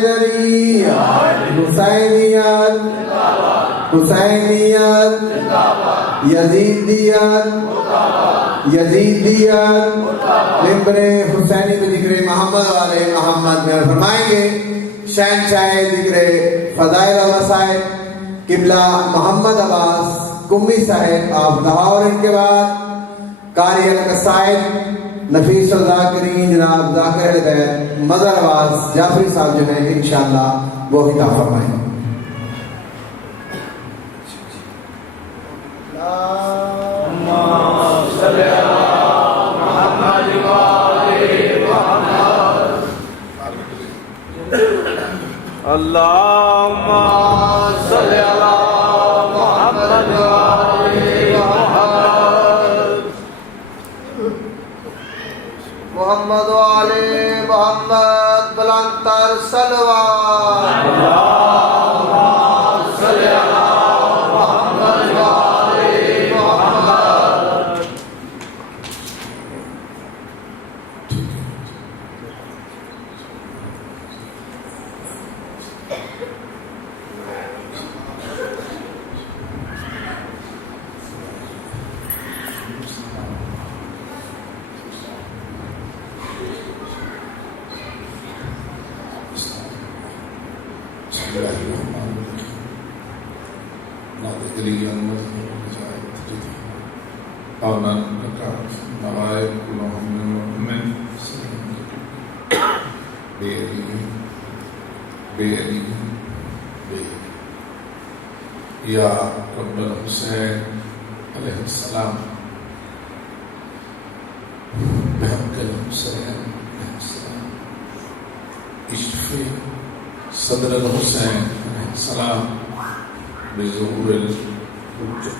حیدری، حسینیت، حسینیت، یزیدیت، یزیدیت، ممبر حسینی میں ذکر محمد والے محمد میں فرمائیں گے شہنشاہ ذکر فضائل و وسائل قبلہ محمد عباس قمی صاحب آپ لاہور، ان کے بعد قاری القصائد نفیس الذاکرین جناب ذاکر اہل بیت مظہر آواز جعفری صاحب جو ہیں انشاءاللہ وہ خطاب فرمائیں۔ اللہم صلی علی محمد محمد و آل محمد بلند تر صلوات۔ اللہم صلی علی محمد و آل محمد۔ یا رب الحسین علیہ السلام بحق الحسین علیہ السلام اشفی صدر الحسین علیہ السلام بظہور الحجت۔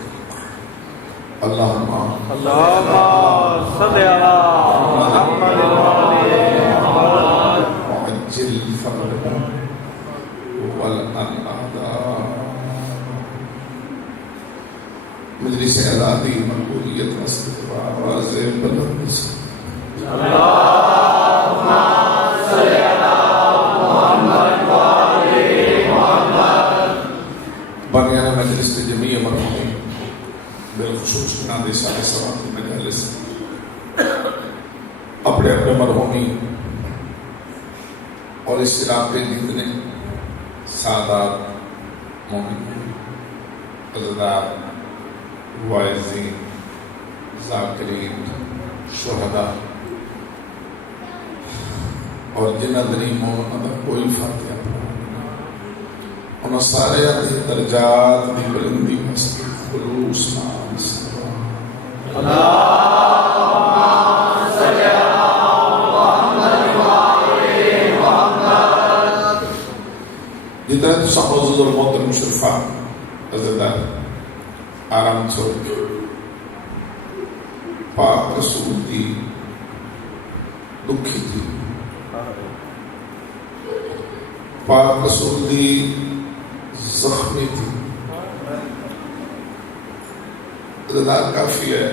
اللہم صلی علی محمد و آل محمد وعجل فرجهم والأنعداء۔ مجلس اعدادی مقبولیت استغفار آواز بلند سے اللہم صلی علی محمد و آل محمد۔ بانیان مجلس جمعی مرحومین بالخصوص نادی سارے سوات مجالس اپنے اپنے مرحومین اور اس علاقے جتنے سادات مومنین عزدار وائزین ذاکرین شہداء اور جنہ دریموں اندر کوئی فاتحہ انہوں سارے آدھے درجات دی بلندی مستی خلوص نام سلام۔ اللہم صلی علی محمد و آل محمد۔ جتنے تو سموزد اور محترم مشرفات عزدار آرام چھوڑ کے پاک رسول دی دکھی تھی، پاک رسول دی زخمی تھی، عددار کافی ہے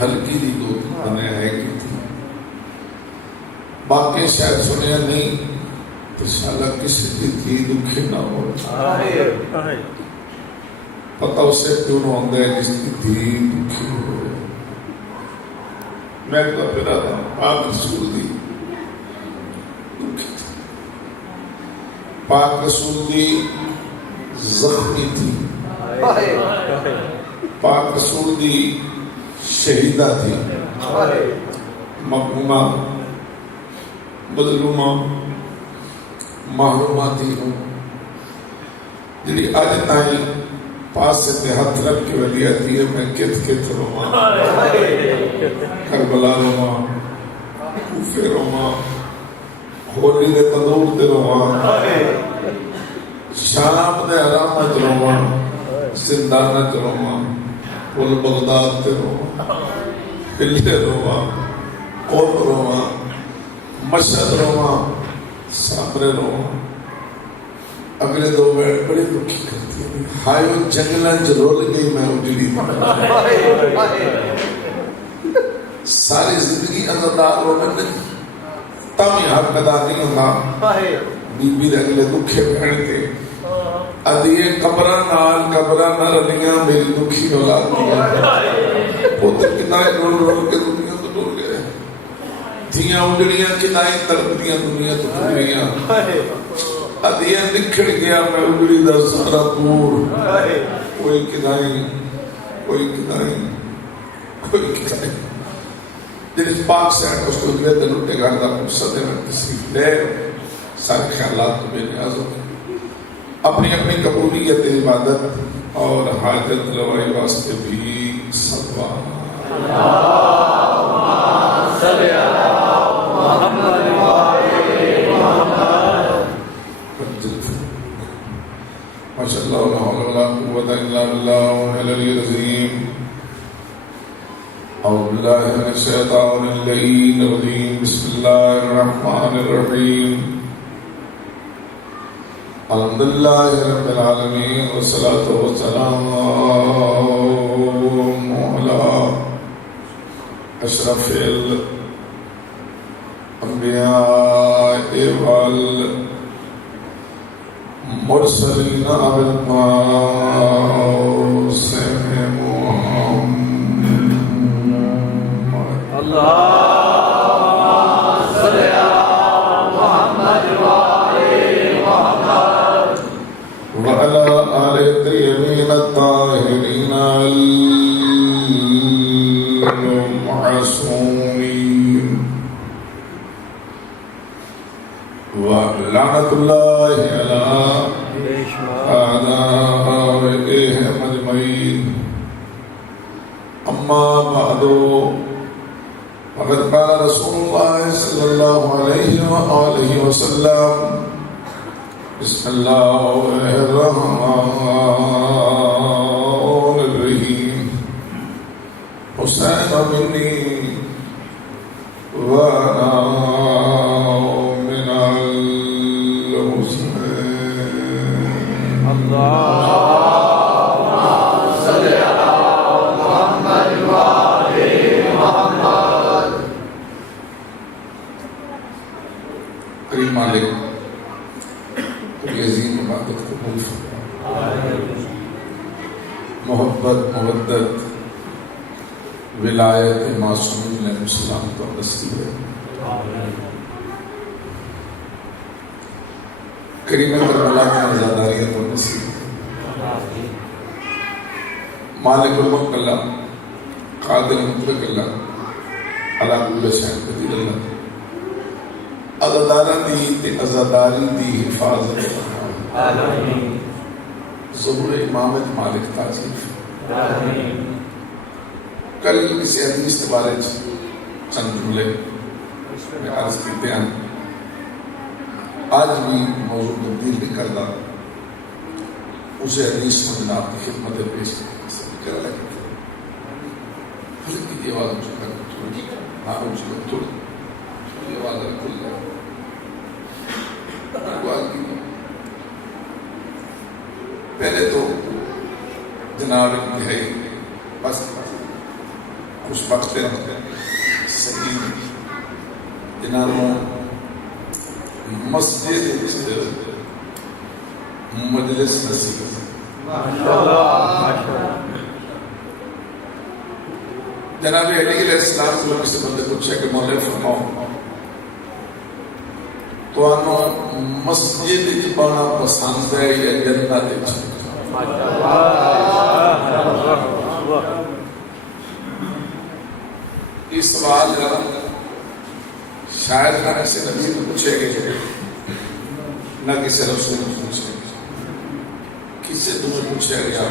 ہلکی دی دو بنے ہے کی تھی، باقی شاید سنیا نہیں تو شاءاللہ کسی دی تھی دکھی نہ ہو پتہ اسے کیوں نہ ہوندہ ہے جس کی تھی دکھی ہو۔ میں تو پھر آتا ہوں پاک رسول دی دکھی تھی، پاک رسول دی زخمی تھی، پاک رسول دی شہیدہ تھی، مقبومہ مظلومہ محرومہ تھی ہوں جنہی آج تائیں پاس سے ہاتھ رکھ کے ولی آتی ہے میں کت کت رواں کربلا رواں کوفے رواں ہولی دے تنور دے رواں شام دے علامت رواں زندانت رواں پل بغداد دے رواں ہلے رواں قوم رواں مشہد رواں سامرے رواں۔ اگلے دو بیٹھ بڑی دکھی کرتی ہے ہائیو جنگلہ جرول گئی میں اجڑی ساری زندگی عزدار رومن نہیں تم ہی حق ادا نہیں ہوتا بی بی دے اگلے دکھے بہن کے ادیے قبرہ نہ رلیاں میری دکھی اولاد دیا پوتر کتائے رول کے دنیا تو ڈول گئے دھیاں اڈڑیاں کتائیں تربیاں دنیا تو ڈول گئیاں ادیے نکھڑ گیا میں اڈڑی دا سارا پور کوئی کتائیں دل پاک سے آئے اس کو دلے دل اٹھے گا دا صدے میں تشریف لے سارے خیالات کو بے نیاز ہوتے اپنی قبولیت عبادت اور حاجت روائی واسطے بھی صدوہ ماشاء اللہ لا حول ولا قوة الا بالله العلی العظیم اعوذ باللہ من الشیطان اللعین الرجیم بسم اللہ الرحمن الرحیم الحمدللہ رب العالمین والصلاة والسلام علی اشرف الانبیاء والمرسلین بالقاسم محمد اللهم صل على محمد وعلى آل الطيبين الطاهرين المعصومين ولعنة الله على أعدائهم أجمعين أما بعد فقد قال رسول الله صلى الله عليه وآله وسلم بسم الله الرحمن الرحيم حسين مني وانا من الحسين اللهم صل على محمد وآل محمد کریم مالک یہ عظیم عبادت قبول فرما محبت مودت ولایت معصومین علیہ السلام تو نصیب ہے کریم کربلا کی عزاداریت و نصیب ہے مالک الملک اللہ قادر مطلق اللہ علا کل شیء قدیر اللہ عزادارہ دی تے عزاداری دی حفاظت آمین ظہور امامت مالک تاجیف آمین کل کسی حدیث کے بارے چند جملے میں عرض کیتے ہیں آج بھی موضوع تبدیل نہیں کرتا اسے حدیث میں جناب کی خدمت پیش کر لگے ہلکی کی آواز اونچی کر تھوڑی ہاں اونچی کر تھوڑی آواز کھل جائے پہلے تو جناب انتہائی بس خوش بخت صحیح جنابوں مسجد مجلس نصیب جناب علی علیہ السلام سے کسی بندے پوچھا کہ مولا فرماؤ تو آنو مسجد پانا پسند ہے یا جنت یہ سوال شاید نہ کسی نبی کو پوچھے گئے نہ کسی رسول کو پوچھے گئے کسی تمہیں پوچھا گیا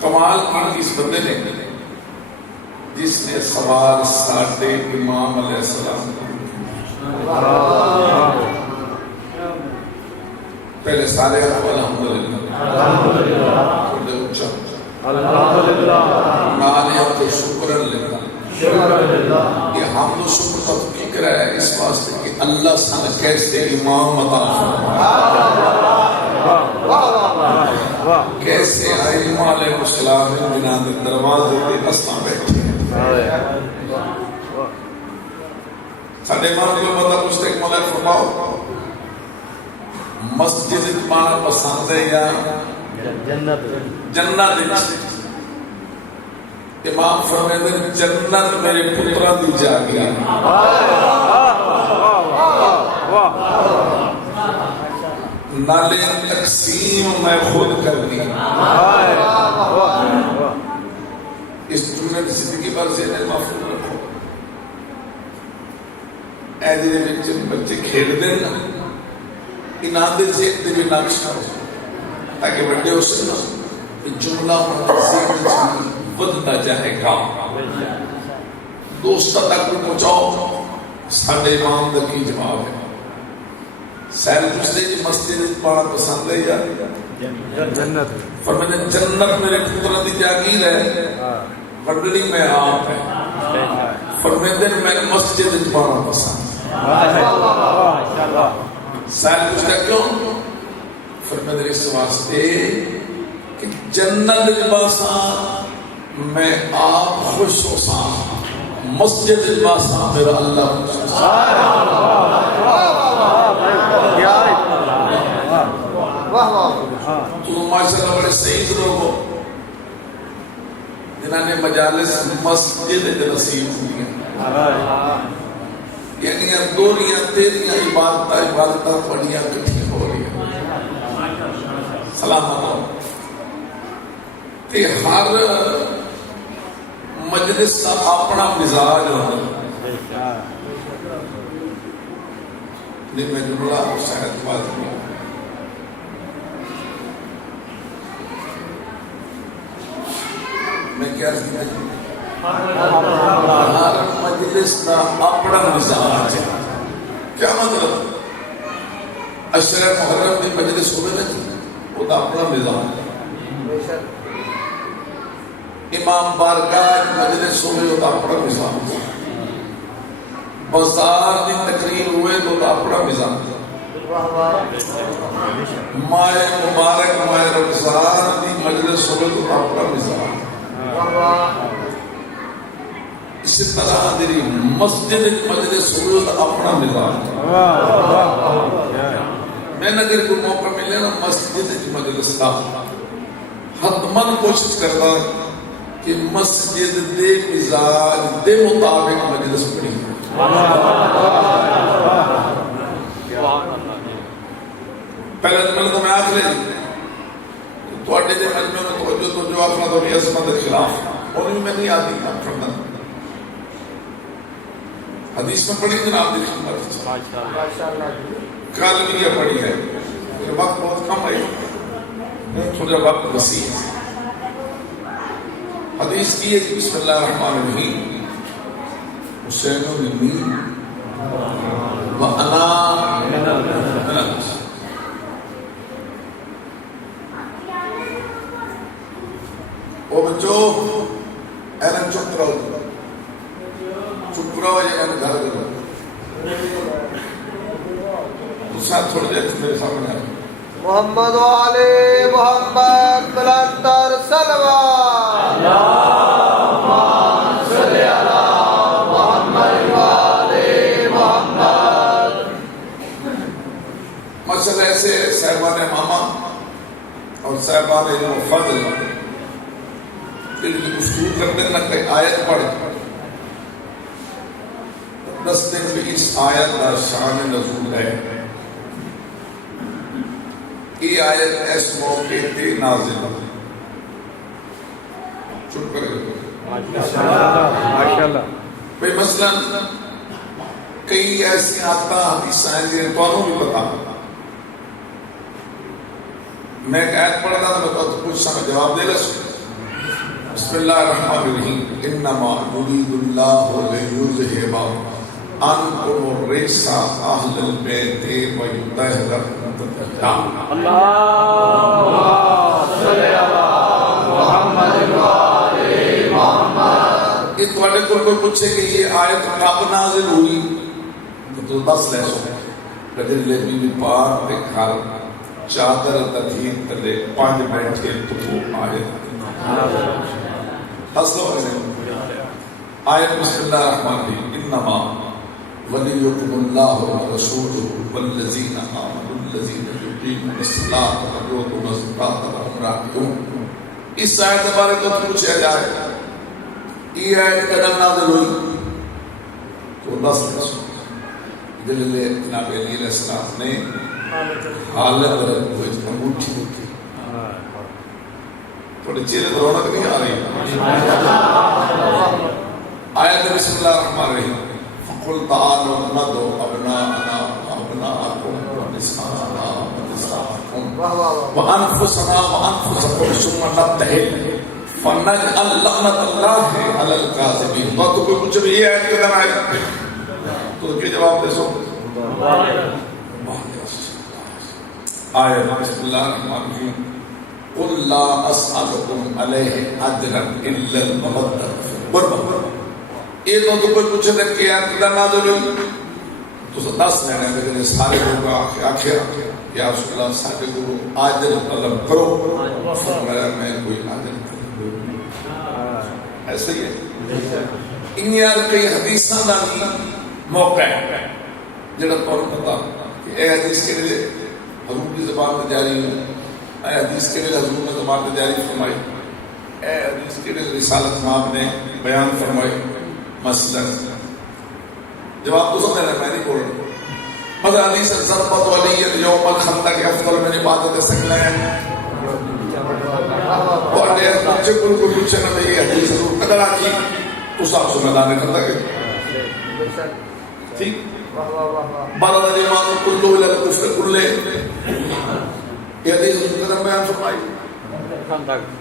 کمال کن اس بندے نے جس نے سوال ساڑھے امام علیہ السلام پہلے سارے الحمدللہ نانے اب تو شکرن لگا یہ حمد و شکر تب کی کرا ہے اس واسطے کہ اللہ سن کیسے امام عطا فرمایا کیسے ائمہ علیہ السلام بنا دے دروازے پہ اساں بیٹھے ساڈے امام کو پتہ پوچھتے کہ مولا فرماؤ مسجد پانا پسند ہے یا جنت امام فرماتے ہیں جنت میرے پترا دی جاگی نالے تقسیم میں خود کرنی اس دنیا کی زندگی پر سے محفوظ رکھو اے دے وچ بچے کھیل دے نا انہاں دے ذہن تے بھی نقش نہ ہو تاکہ بڑے ہو سکن جملہ ذہن وچ ودتا جائے گا دوستاں تک پہنچاؤ ساڈے امام دا کی جواب ہے سائل پوچھتے کہ مسجد پڑھنا پسند ہے یا جنت فرماتے ہیں جنت میرے پتر دی جاگیر ہے پڑھنی میں آپ ہے فرماتے ہیں میں مسجد پڑھنا پسند سائل پوچھتا کیوں فرماتے ہیں اس واسطے کہ جنت لباسا میں آپ خوش ہو سا مسجد لباسا میرا اللہ خوش ہو سا تو ماشاءاللہ بڑے سعید لوگ ہو جنہوں نے مجالس مسجد نصیب ہوئی ہیں یعنی دوریاں تیریاں عبادتاں بڑیاں کٹھی ہو رہی ہیں سلامت ہو تے ہر مجلس کا اپنا مزاج ہوتا ہے نہیں میں جملہ شاید بات نہیں میں کیا سکتا ہوں ہر مجلس کا اپنا مزاج ہے کیا مطلب اشرا محرم کی مجلس ہوئے نا وہ تو اپنا مزاج ہے امام بارگاہ مجلس ہوئے تو اپنا مزاج ہے بازار کی تقریر ہوئے تو اپنا مزاج ہے مائے مبارک مائے رمضان کی مجلس ہوئے تو اپنا مزاج ہے اسی طرح تیری مسجد مجلس ہوئے تو اپنا مزاج ہے میں نے اگر کوئی موقع ملے نا مسجد مجلس کا حتماً کوشش کرتا کہ مسجد دے مزاج دے مطابق مجلس پڑھی پہلے تو میں آخ لے تو اڈے دے مجمع میں توجہ تو جو آخنا تو بھی عظمت کے خلاف انہیں میں نہیں آتی پڑھنا حدیث میں پڑھی جناب دی خدمت کل بھی یہ پڑھی ہے وقت بہت کم ہے تھوڑا وقت وسیع ہے حدیث کی ہے کہ بسم اللہ الرحمن الرحیم حسین منی وانا من المسلمین او بچو ایلن چپ رہو یہ میں گھر کرو دوسرا تھوڑے دیر میرے سامنے آئے محمد علی محمد بلندر صلوات اللہم صلی علی محمد علی محمد مسئلہ ایسے صاحبان ماما اور صاحبان علم و فضل دل کی گفتگو کرتے نہ کہ آیت پڑھ دس دن میں اس آیت کا شان نزول ہے یہ آیت اس موقع تے نازل ہوئی چپ کر گئے ماشاءاللہ بھئی مثلا کئی ایسی آتا حدیثاں ہیں جنہیں تو بھی پتا میں ایک آیت پڑھتا تھا میں تو کچھ سمجھ جواب دے لسو بسم اللہ الرحمن الرحیم انما یرید اللہ لیذہب عنکم الرجس اہل البیت ویطہرکم تطہیرا اللہم صلی علی محمد وعلی محمد کہ تواڈے کول کوئی پوچھے کہ یہ آیت کب نازل ہوئی تو بس لے سو کدے بی بی پاک دے گھر چادر تدھیر تلے 5 بیٹھے تو وہ آیت حسو آیت بسم اللہ الرحمن الرحیم انما ولیکم اللہ ورسولہ والذین آمنوا الذین یقیمون الصلاۃ ویؤتون الزکاۃ وهم راکعون. اس آیت بارے تو پوچھا جائے یہ آیت قدم نازل ہوئی تو دس دلے جناب علی علیہ السلام نے حالت رکھ ہوئی انگوٹھی ہوتی تھوڑی چہرے تو رونق نہیں آ رہی. آیت بسم اللہ الرحمن الرحیم فقل تعالوا ندعو ابناءنا وابناءکم ونساءنا ونساءکم وانفسنا وانفسکم ثم نبتہل فنجعل لعنۃ اللہ علی الکاذبین. تو کوئی پوچھے یہ آیت کدھر آئی تو کیا جواب دے سو آیت بسم اللہ الرحمن الرحیم قل لا اسألکم علیہ اجرا الا المودۃ فی القربى. یہ تو کوئی پوچھے تھا کہ آیت کدھر نازل ہوئی تو 10 مہینے میں سارے لوگ آخر یا رسول اللہ صاحب کو آجر طلب کرو. فرمایا میں کوئی آجر ایسے ہی ہے. ان یار کئی حدیثاں دا موقع ہے جڑا تو پتہ کہ اے حدیث کے لیے حضور کی زبان میں جاری ہوئی, اے حدیث کے لیے حضور نے زبان میں جاری فرمائی, اے حدیث کے لیے رسالت ماب نے بیان فرمائی. مثلا جواب تو سمجھ رہے میں نہیں بول رہا. مثلا حدیث ضربت علی یوم الخندق افضل من عبادت سکلین اور مجھے کو پوچھے نہ بھئی حدیث ضرور قدر آکی تو صاحب سے میدان خندق ہے ٹھیک. بارد الایمان کلو الى الکفر کلے یہ حدیث قدر بیان فرمائی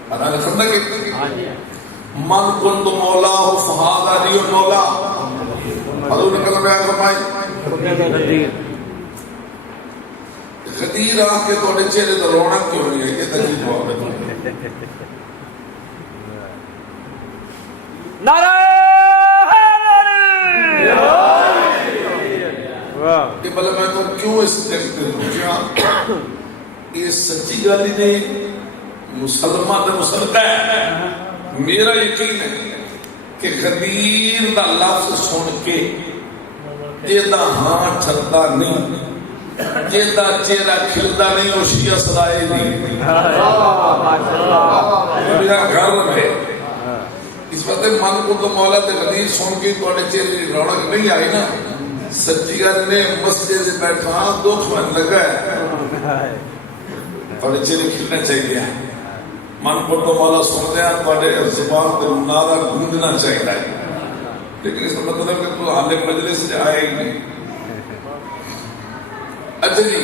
میدان خندق ہے. من کنت مولا فہذا علی مولا حضور نے قدر بیان فرمائی. غدیر آنکھ کے توڑے چہرے تو رونق کیوں نہیں ہے یہ تکلیف جواب ہے. نعرہ کہ بلے میں تو کیوں اس دیکھتے ہوں یہ سچی گالی نہیں مسلمان دے مسلطہ ہے. میرا یقین ہے کہ غدیر دا لفظ سن کے جیدہ ہاں ٹھردا نہیں جیدہ چہرہ کھلدا نہیں اور شیعہ صدائے نہیں. میرا گھر ہے اس وقت من کو تو مولا تے غدیر سن کے توڑے چہرے رونق نہیں آئی نا. سچی گل نے مسجد سے بیٹھا دکھ من لگا ہے توڑے چہرے کھلنے چاہیے. من کو تو مولا سن دیا توڑے زبان تے نارا گونجنا چاہیے لیکن اس کا مطلب کہ تو حال مجلس سے آئے ہی نہیں. اچھا جی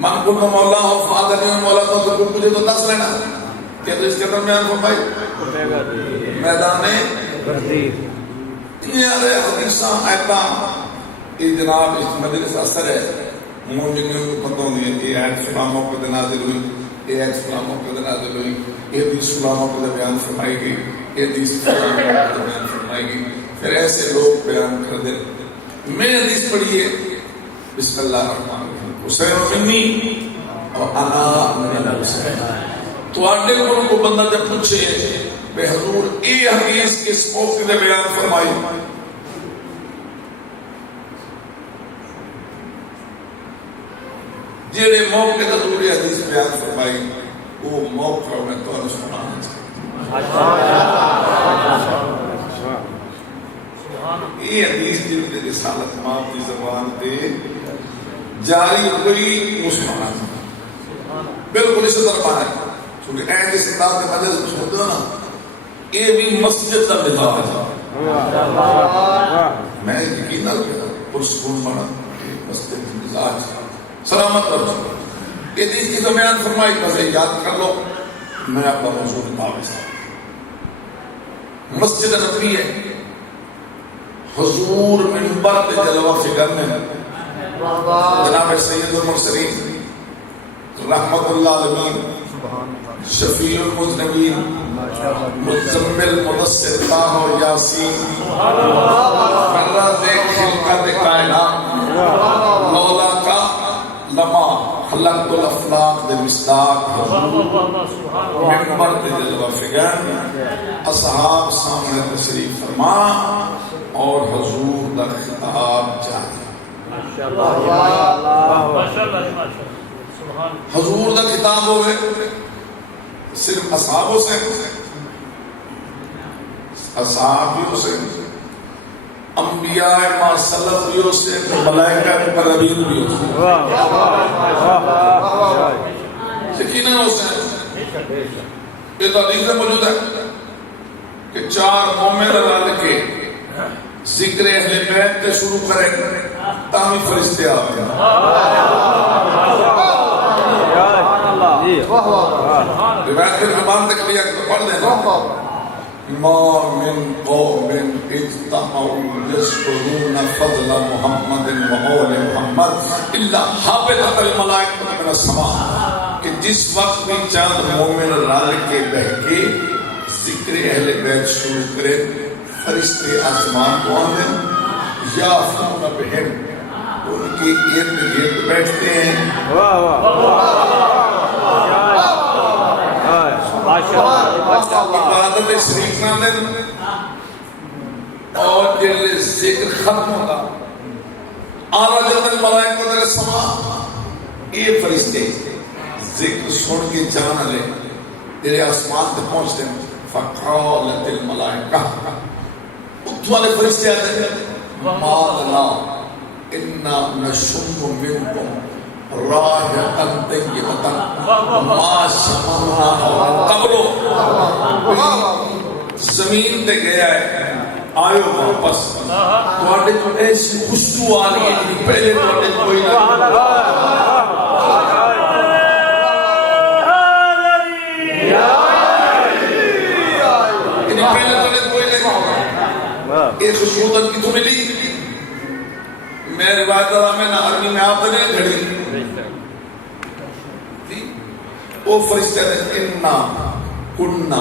من کو تو مولا ہو فادر نے مولا تو مجھے تو 10 لینا کیا تو اس کے درمیان کو بھائی میدان یہ حدیثاں آیتاں یہ جناب اس مجلس اثر ہے مومنوں کو پتہ نہیں ہے کہ آیت فلاں موقع پہ نازل ہوئی یہ آیت فلاں موقع پہ نازل ہوئی یہ حدیث فلاں موقع پہ بیان فرمائی گئی یہ حدیث فلاں موقع پہ بیان فرمائی گئی. پھر ایسے لوگ بیان کر دیں. میں حدیث پڑھیے بسم اللہ الرحمن الرحیم حسین منی اور انا من الحسین. تو آٹے کو بندہ جب پوچھے بے حضور اے حدیث کس موقع نے بیان فرمائی جیڑے موقع نے حضور یہ حدیث بیان فرمائی وہ موقع میں تو انہوں سنانا چاہتا یہ حدیث جن کے رسالت ماں کی زبان پہ جاری ہوئی وہ سنانا چاہتا بالکل اسی طرح ہے. کیونکہ این اس انداز کے مجلس میں سنتے ہو نا یہ بھی مسجد کا مزاج ہے. میں یقین نہ کیا پرسکون بنا مسجد کا مزاج سلامت رکھو. یہ چیز کی بیان فرمائی بس یاد کر لو. میں آپ کا موضوع نباوی مسجد نبوی ہے. حضور منبر پہ جلوہ فکر میں جناب سید المرسلین رحمت اللہ علیہ شفیع المذنبین مزمل مدثر طہ و یاسین فرز خلقت کائنات مولا کا لما خلقت الافلاق دے مصداق منبر پہ جلوہ فکر اصحاب سامنے تشریف فرما اور حضور دا خطاب جاری حضور دا خطاب ہوئے صرف اصحابوں سے اصحابیوں سے انبیاء ما سلفیوں سے ملائکہ مقربین بھی ہوتے یقیناً ہوتے ہیں یہ تو حدیث میں موجود ہے کہ 4 مومن رل کے ذکر اہل بیت کے شروع کریں تاہم فرشتے آتے ہیں روایت کے زبان تک لیا پڑھ دینا ما من قوم اجتمعوا يذكرون فضل محمد وآل محمد الا حبطت الملائکۃ من السماء کہ جس وقت بھی چند مومن رل کے بہکے ذکر اہل بیت شروع کرے فرشتے آسمان کو آتے یا فون بہن ان کے ارد گرد بیٹھتے ہیں عبادت شریف نہ دیں اور جل ذکر ختم ہوگا آرجت الملائکۃ من السماء یہ فرشتے ذکر سن کے جان لے تیرے آسمان تک پہنچتے ہیں فقالت الملائکہ والے فرشتے آتے ہیں مالنا انا نشم منکم راجعا طیبتا ما شمرنا قبلو زمین تے گیا ہے آئیو واپس توڑے جو ایسی خوشبو آ رہی ہے کہ پہلے توڑے کوئی نہ ایک خوشبودن کی تو ملی میں روایت اللہ میں نہ آدمی میں آپ نے گھڑی وہ فرشتے نے اننا کننا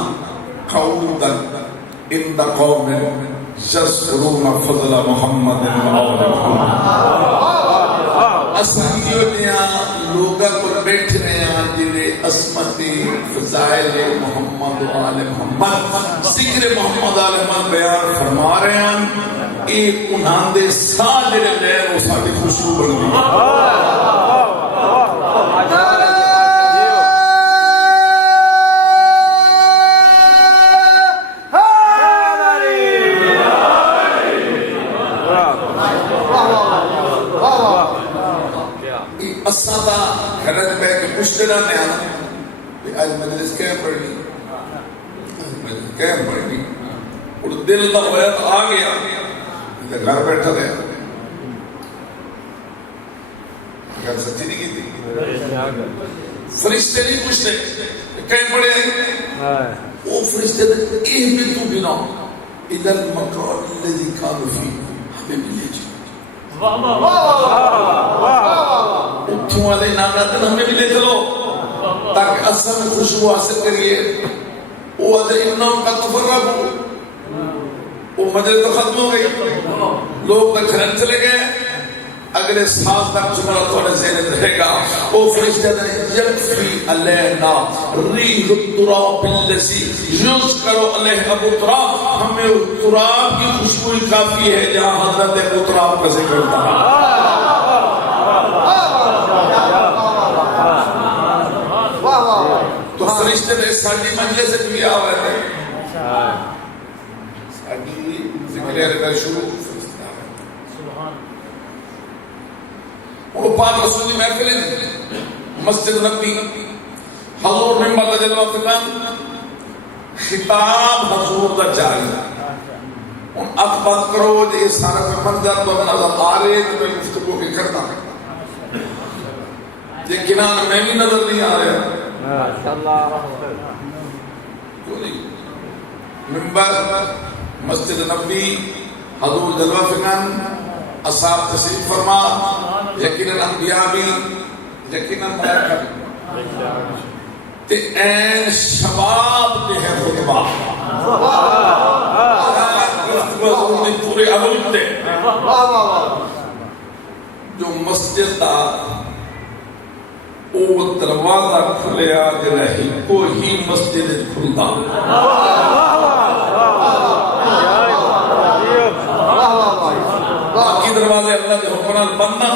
قعودن اند قوم یذکرون فضل محمد وآل محمد اسحابیوں نے لوگوں کو بیٹھ رہے ہیں جنہیں عظمت فضائل محمد و آل محمد ذکر محمد آل محمد بیان فرما رہے ہیں ایک انہاں دے ساہ جڑے لے وہ ساڈی خوشبو بن گئی اسادا گھرت پہ کہ مشترہ نے آنا آج مجلس کہیں پڑھنی اور دل دا ہویا تو آ گیا گھر بیٹھا گیا گھر سچی نہیں کی تھی فرشتے نہیں پوچھتے کہیں پڑھے وہ فرشتے نے ایہ بھی تو بنا ادھر المکان الذی کانوا فیہ ہمیں ملے جی اٹھوں والے نامات ہمیں بھی لے چلو تاکہ اصل میں خوشبو حاصل کریے وہ ادھر انہوں کا تفرق وہ مجلس تو ختم ہو گئی لوگ گھرن چلے گئے اگلے سال تک جملہ تھوڑے ذہن رہے گا وہ فرشتے نے یکفی علینا ریح التراب الذی یذکر علیہ ابو تراب ہمیں تراب کی خوشبو کافی ہے جہاں حضرت ابو تراب کا ذکر ہوتا ہے تو فرشتے نے ساڑی مجلس سے بھی آوے تھے ساڑی ذکر کا شروع وہ پاک رسول کی محفل مسجد نبی حضور ممبر جلوہ فکان خطاب حضور دا جاری ان اقبت کرو یہ سارا میں منظر تو نظر آ رہے تو میں گفتگو کی کرتا یہ کنان میں بھی نظر نہیں آ رہے ممبر مسجد نبی حضور جلوہ فکان اصحاب تشریف فرما یقیناً انبیاء بھی یقیناً ملائکہ بھی تے این شباب دے ہے خطبہ پورے عمل تے جو مسجد دا او دروازہ کھلیا جنہیں ہی ہی مسجد کھلتا دروازے اللہ کے حکم نال بندنا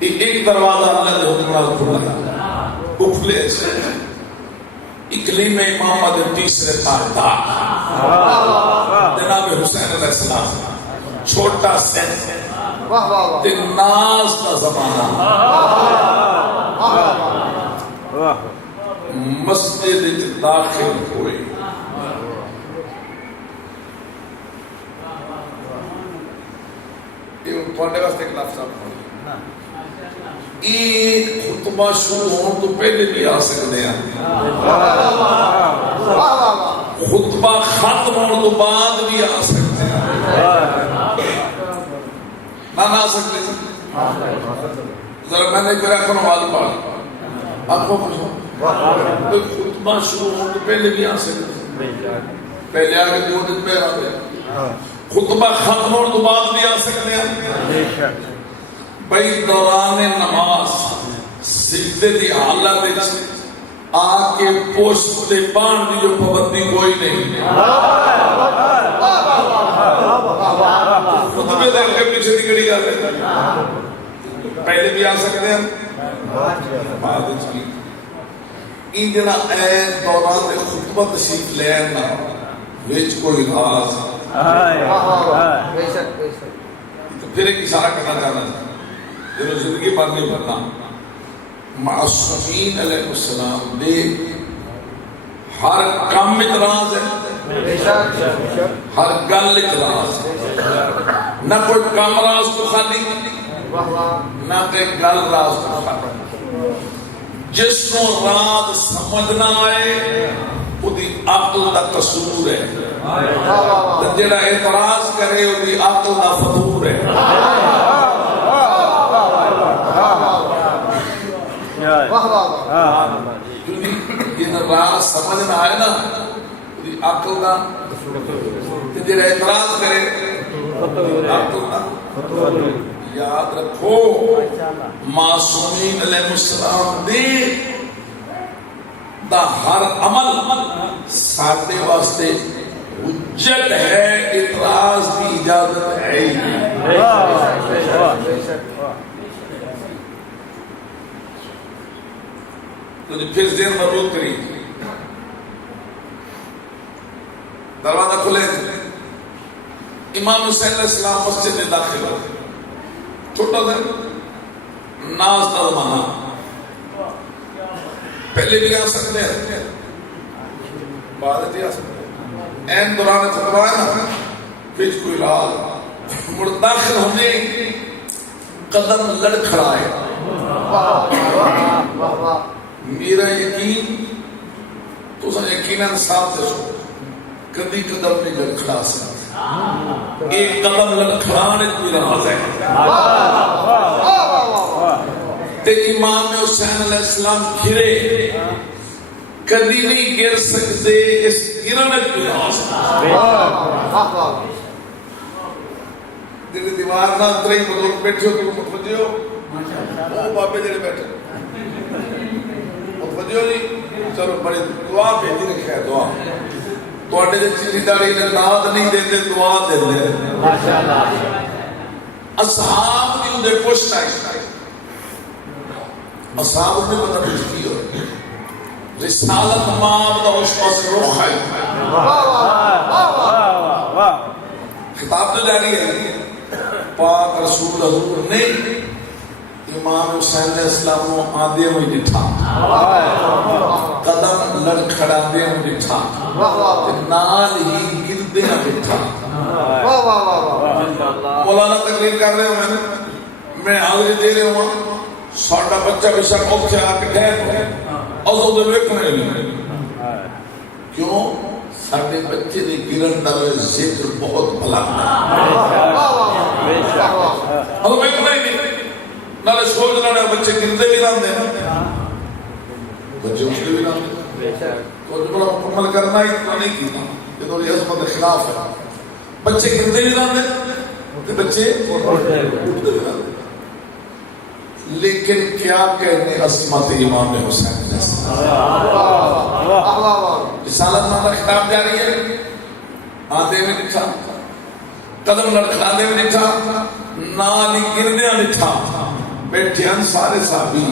ایک دروازہ اللہ کے حکم نال کھلنا وہ کھلے اقلیم امامہ دے تیسرے تاجدار جناب حسین علیہ السلام چھوٹا سن تے ناز کا زمانہ مسجد وچ داخل ہوئے یہ تھوڑے واسطے ایک لفظ یہ خطبہ شروع ہونے تو پہلے بھی آ سکتے ہیں خطبہ ختم ہونے تو بعد بھی آ سکتے ہیں نہ آ سکتے ذرا میں نے پھر آخر نماز پڑھ آپ کو خطبہ شروع ہونے تو پہلے بھی آ سکتے ہیں پہلے آگے 2 دن پہ آ گئے خطبہ ختم ہونے تو بعد بھی آ سکتے ہیں بھئی دوران نماز سجدے دی حالت آ کے پوچھتے پان دی جو پابندی کوئی نہیں خطبے دے کے پیچھے دی کڑی گل ہے پہلے بھی آ سکتے ہیں بعد چلی ان جنا اے دوران خطبہ تشریف لینا وچ کوئی راز تو پھر ایک اشارہ کرنا چاہنا ہے جنہوں زندگی پر نہیں بھرنا معصومین علیہ السلام دے ہر کام اعتراض ہے ہر گل اعتراض ہے نہ کوئی کام راز کو خالی نہ کوئی گل راز کو خالی جس کو راز سمجھنا آئے وہ دی عقل دا قصور ہے جڑا اعتراض کرے وہ دی عقل دا فطور ہے یہ راز سمجھنا ہے نا وہ دی عقل دا جڑا اعتراض کرے عقل دا یاد رکھو معصومین علیہ السلام دے دا ہر عمل ساڈے واسطے حجت ہے اعتراض کی اجازت ہے ہی تو پھر ذہن مربوط کری دروازہ کھلے امام حسین علیہ السلام مسجد میں داخل ہو چھوٹا تھا ناز کا زمانہ پہلے بھی آ سکتے ہیں بعد بھی آ سکتے ہیں این دوران خطبہ ہے نا پھر کوئی راز مڑ داخل ہونے قدم لڑکھڑائے میرا یقین تو سن یقیناً صاحب سے سو کدی قدم نہیں لڑکھڑا سکتے ایک قدم لڑکھڑانے کوئی راز ہے تے امام حسین علیہ السلام گرے کدی نہیں گر سکتے اس گرنے کی راز دل دیوار نہ اترے ہی بزرگ بیٹھے ہو کہ متوجہ ہو وہ بابے جڑے بیٹھے متوجہ نہیں چلو بڑے دعا بھیجی رکھا ہے دعا تواڈے دے چیزی داڑھی نے ناد نہیں دیندے دعا دیندے اصحاب دی اندے پوچھتا ہے اصحاب نے پتہ کچھ کی ہوئے رسالت ماب دا اس پاس روح ہے خطاب تو جاری ہے پاک رسول حضور نے امام حسین علیہ السلام کو آدھے ہوئی ڈٹھا قدم لڑکھڑا دے ہوئی ڈٹھا نال ہی گردے نہ ڈٹھا مولانا تقریر کر رہے ہوں میں حاضری دے رہے ہوں ساڑھا بچہ بشا قوم سے آ کے ٹھہر ازو دے ویکھنے لیں کیوں ساڑھے بچے دے گرن دا ذکر بہت بلند ہے ازو ویکھنے لیں نالے سوچ رہا بچے گرتے بھی رہتے ہیں بچے اٹھتے بھی رہتے ہیں تو بڑا مکمل کرنا ہی تو نہیں کیتا یہ تو یہ عظمت کے خلاف ہے بچے گرتے بھی رہتے ہیں بچے اٹھتے بھی رہتے ہیں لیکن کیا کہنے عظمت امام حسین رسالت مانا خطاب جاری ہے آدھے میں لکھا قدم لڑکھاندے بھی نٹھا نال ہی گردیاں نٹھا بیٹھے ہن سارے صحابی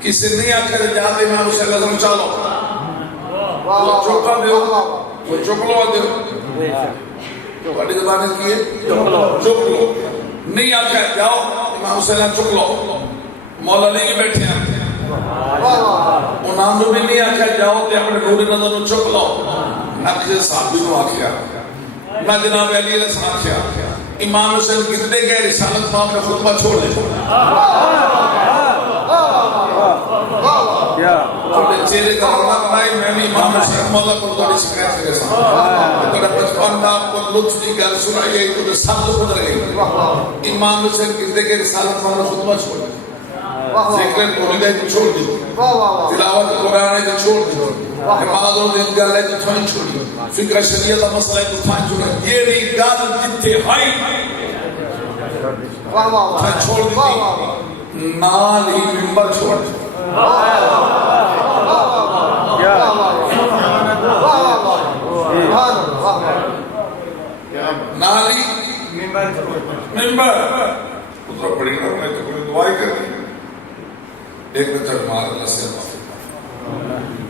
کسی نہیں آکر جاتے امام حسین علیہ السلام چالو وہ چوکا دیو وہ چوکلو دیو بڑی زبانیں کیے چوکلو نہیں آکر جاؤ امام حسین چوکلو مولا علی کے بیٹھے ہیں انہوں بھی نہیں آکر جاؤ تے اپنے نوری نظر نو چوکلو نقشے صحابی نو آکھیا میں جناب علی علیہ السلام کیا امام حسین کتنے گئے رسالت پاک کا خطبہ چھوڑ دے چھوٹے چہرے کا اللہ بنائی میں بھی امام حسین مولا کو توڑی شکایت کرے سا تو بچپن میں آپ کو لطف دی گل سنائیے تو سب لوگ بدل گئی امام حسین کتنے گئے رسالت پاک کا خطبہ چھوڑ دے ذکر تولیدہ کو چھوڑ دی تلاوت قرآن کو چھوڑ دی نماز اور دن گل ہے تو تھوڑی چھوڑی فکر شریعت کا مسئلہ ہے تو تھوڑی چھوڑی یہ نہیں گل جتے ہائی چھوڑ دیتی نال ہی ممبر چھوڑ دیتی نال ہی ممبر اترا پڑی نہ ہونے تو کوئی دعائی کرنی ایک بچہ مار اللہ سے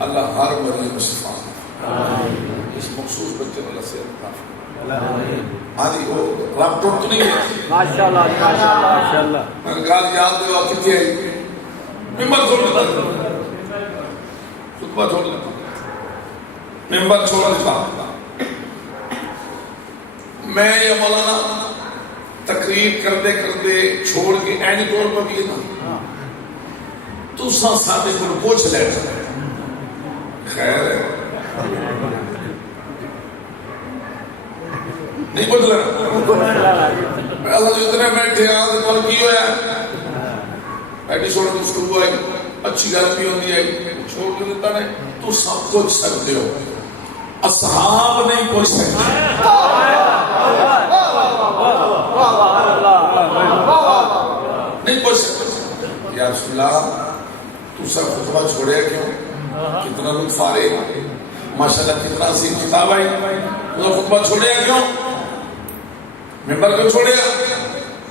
اللہ ہر مریض میں شفا اس مخصوص بچے والا سے آدھی وہ رب ٹوٹ نہیں ہے ماشاءاللہ ماشاءاللہ میں نے کہا یاد دے آپ کتنی آئی ممبر چھوڑ دیتا خطبہ چھوڑ دیتا ممبر چھوڑ دیتا میں یا مولانا تقریر کردے کردے چھوڑ کے اینی طور پر بھی نا تو ساتھے کو پوچھ لے خیر ہے نہیں پوچھ لینا اللہ جو اتنے بیٹھے آدھے کل کی ہویا ایڈی چھوڑ کے شروع آئی اچھی گل بھی ہوتی آئی چھوڑ کے دیتا نے تو سب پوچھ سکتے ہو اصحاب نہیں پوچھ سکتے نہیں پوچھ سکتے یا رسول اللہ تو سب خطبہ چھوڑے کیوں کتنا لطف آ رہے ماشاءاللہ کتنا عظیم کتاب آئی تو خطبہ چھوڑے کیوں ممبر کو چھوڑے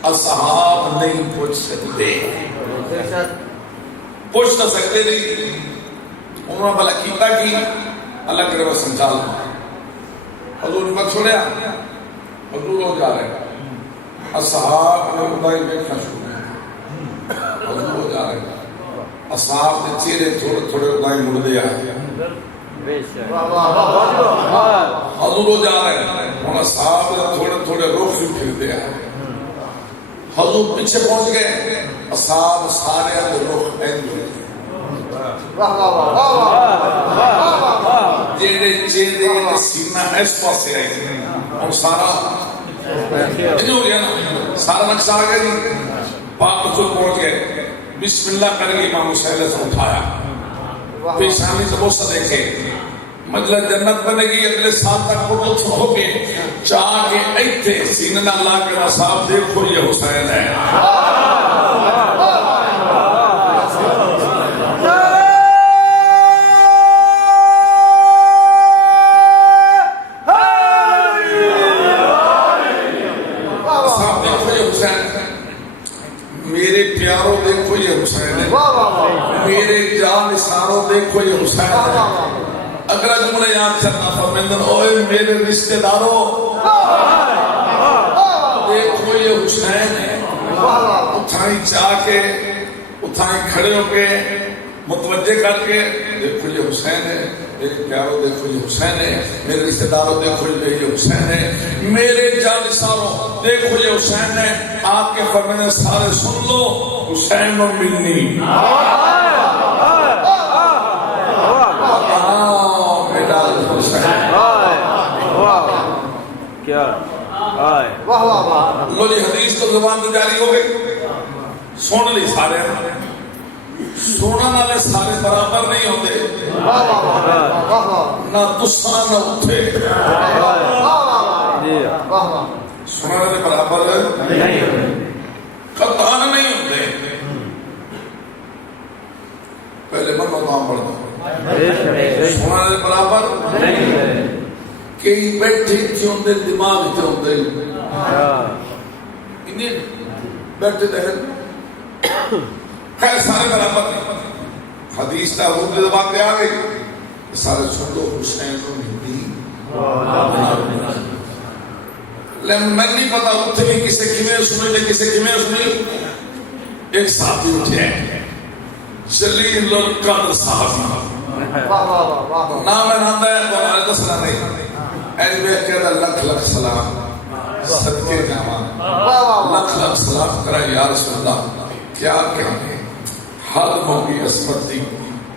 اصحاب نہیں پوچھ سکتے پوچھ نہ سکتے نہیں انہوں نے بلا کیتا کی اللہ کے رب سنچال حضور ممبر چھوڑیا حضور ہو جا رہے اصحاب نے خدای بیٹھنا چھوڑے حضور ہو جا رہے اصحاب نے چہرے تھوڑے تھوڑے ادائی مڑ دیا حضور ہو جا رہے ہیں اصحاب نے تھوڑے تھوڑے رخ بھی پھر دیا حضور پیچھے پہنچ گئے اصحاب سارے رخ اینڈ ہوئے جیڑے چہرے سینہ اس پاسے آئے اور سارا ہو گیا نا سارا نقشہ آ گیا جی پاک رسول پہنچ گئے بسم اللہ کر کے امام حسین سے اٹھایا پیشانی سے بوسہ دیکھے مجلس جنت بنے گی اگلے سال تک کو لطف ہو کے چاہ کے ایتھے سینہ اللہ کے صاحب دیکھو یہ حسین ہے پیارو دیکھو یہ حسین ہے میرے جان نثارو دیکھو یہ حسین ہے اگلا جملہ یاد کرنا فرمیندن اوے میرے رشتہ دارو دیکھو یہ حسین ہے اتھائی چاہ کے اتھائی کھڑے ہو کے متوجہ کر کے دیکھو یہ حسین ہے میرے پیارو دیکھو یہ حسین ہے میرے رشتہ دارو دیکھو یہ حسین ہے میرے جان نثارو دیکھو یہ حسین ہے آپ کے فرمینے سارے سن لو حسین و منی میرا حسین کیا لو جی حدیث تو زبان تو جاری ہو گئی سن لی سارے سونا والے سارے برابر نہیں ہوتے نہ تسا نہ اٹھے سونا والے برابر قطعاً نہیں ہوتے پہلے من مقام پڑھتا سونا والے برابر کئی بیٹھے تھے ہوندے دماغ تھے ہوندے انہیں بیٹھے رہے خیر سارے برابر نہیں حدیث تا اردو زبان پہ آ گئی سارے سن دو حسین کو ہندی لیکن میں نہیں پتا اتنے بھی کسے کمیں سنی تھے کسے کمیں سنی ایک ساتھی اٹھے جلیل القدر صاحب نام ہے نام ہے تو ہمارے دسنا نہیں ایج میں کہتا لکھ لکھ سلام صدقے جامان لکھ لکھ سلام کرا یا رسول اللہ کیا کہنے حال ہوگی عصمت دی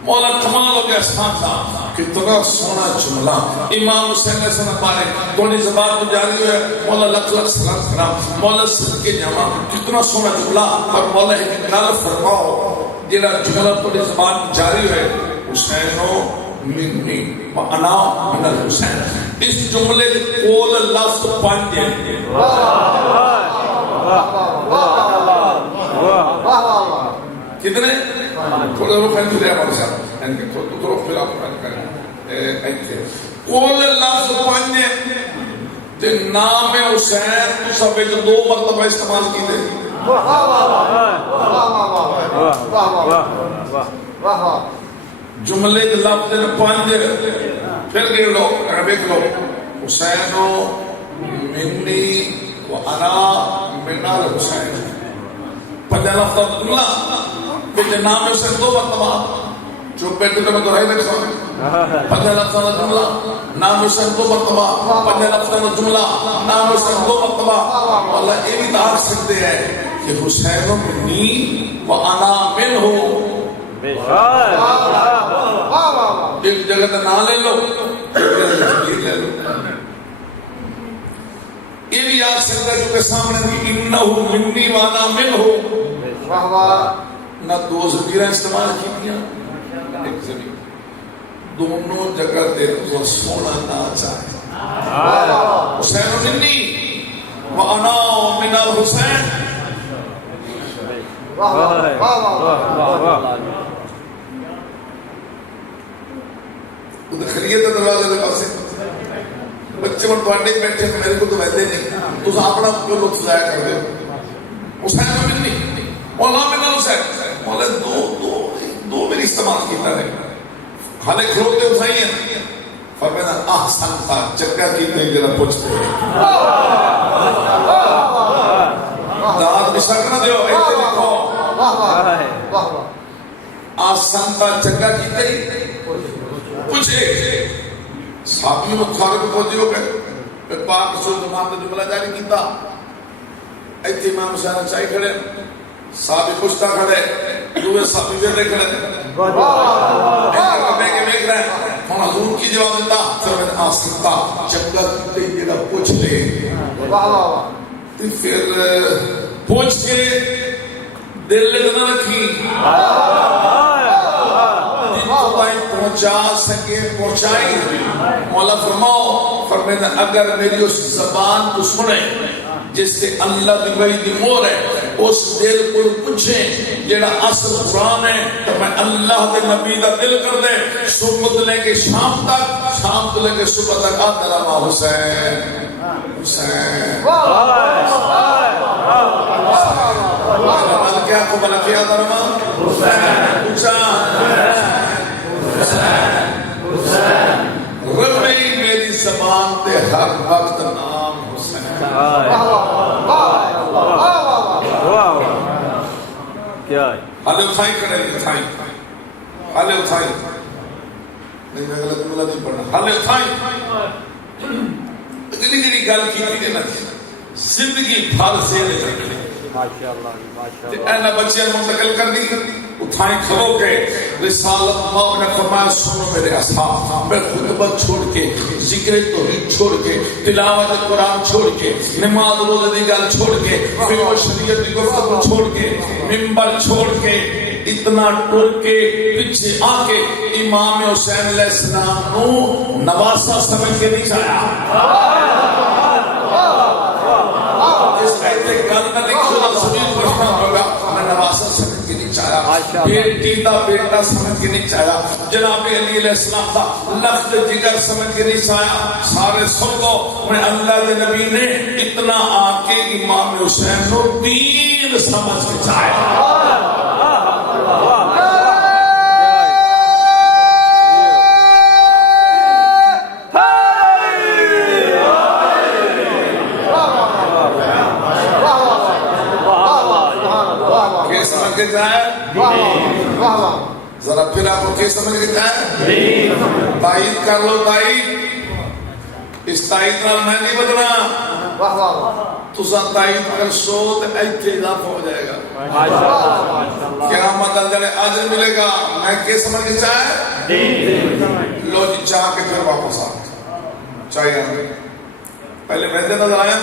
مولا کمال ہو گیا احسان تھا کتنا سونا جملہ امام حسین علیہ السلام پارے دونی زبان تو جاری ہوئے مولا لکھ لکھ سلام کرا مولا صدقے جامان کتنا سونا جملہ اور مولا ایک گل فرماؤ جنہا جملہ دونی زبان جاری ہوئے حسینو منی وانا من الحسین اس جملے کول لفظ پانچ ہیں کتنے تھوڑے وہ کھانے چلے ہمارے ساتھ تو روک پھر آپ کھانے کول لفظ پانچ ہیں جن نام حسین تو سب ایک دو مرتبہ استعمال کی دے جملے کے لفظ پانچ پھر گئے لو عربک لو حسینو منی وانا من الحسین پنجہ لفظ جملہ کچھ نام حسین دو مرتبہ جو بیٹھے تو میں دہرائی دیکھتا پنجہ لفظ جملہ نام حسین دو مرتبہ پنجہ لفظ جملہ نام حسین دو مرتبہ اللہ یہ بھی تعارف سکتے ہیں کہ حسینو منی وانا من ہو ایک جگہ تو نہ لے لو لے لو یہ بھی یاد سکتا ہے جو کہ سامنے بھی انہو منی وانا من ہو نہ دو زمینیں استعمال کی دیا ایک زمین دونوں جگہ دے تو سونا نہ چاہے حسین منی وانا من الحسین خلیت دروازے کے پاس بچے من پڑھنے بیٹھے میرے کو تو ویسے نہیں تو اپنا کوئی لطف ضائع کر دے حسین میں نہیں مولا من الحسین مولا دو میری استعمال کیتا ہے کھانے کھلوتے حسین ہیں فرمایا احسن تا چکا کیتے ہیں جنہا پوچھتے ہیں داد بشک نہ دیو ایتے لکھو احسن تا چکا کیتے ہیں پوچھے صحابی متخارب پہنچے ہو گئے پاک رسول زمان نے جملہ جاری کیتا ایتھی امام حسین چاہی کھڑے صحابی کشتا کھڑے دوے صحابی بیٹھے کھڑے ایک رہے ہم حضور کی جواب دیتا پھر میں نے آسکتا چکا کیتے ہی جگہ پوچھ لے پھر پوچھ کے دل لگنا رکھی پہنچا سکے پہنچائی مولا فرماؤ فرمائے اگر میری اس زبان کو سنے جس سے اللہ دی وحی دی مور ہے اس دل کو پوچھیں جیڑا اصل قرآن ہے تو میں اللہ دے نبی دا دل کر دے صبح تو لے کے شام تک شام تو لے کے صبح تک آتا رہا حسین حسین کیا کو بنا کیا آتا رہا ربی میری زبان تے ہر وقت نام حسین حالے اٹھائی کرے اٹھائی حالے اٹھائی نہیں میں غلط ملا نہیں پڑھنا حالے اٹھائی اگلی جنی گل کی تھی نا زندگی بھر سے لے رکھنے اینا بچے منتقل کر دی اٹھائیں کھلو کے رسالت ماں نے فرمایا سنو میرے اصحاب میں خطبہ چھوڑ کے ذکر توحید چھوڑ کے تلاوت قرآن چھوڑ کے نماز روزہ دی گل چھوڑ کے فقہ و شریعت دی گفتگو چھوڑ کے منبر چھوڑ کے اتنا ٹر کے پیچھے آ کے امام حسین علیہ السلام نو نواسا سمجھ کے نہیں چاہیا اس ایتے گل نہ لکھو زمین پرشنا ہوگا میں نواسا سمجھ کے نہیں چاہیا، بیٹی دا بیٹا سمجھ کے نہیں چاہیا، جناب علی علیہ السلام دا لخت جگر سمجھ کے نہیں چاہیا. سارے سن لو، میں اللہ کے نبی نے اتنا آ کے امام حسین کو دین سمجھ کے چاہیا. ذرا پھر آپ کو کیا سمجھ گئے ہے؟ تائید کر لو، تائید. اس تائید نال میں نہیں بدنا، تسا تائید کر سو تو ایتھے اضافہ ہو جائے گا. قیامت اندر اجر ملے گا. میں کیا سمجھ گئے چاہے لو جی چاہ کے پھر واپس آ چاہیے پہلے بہتے نظر آئے ہیں،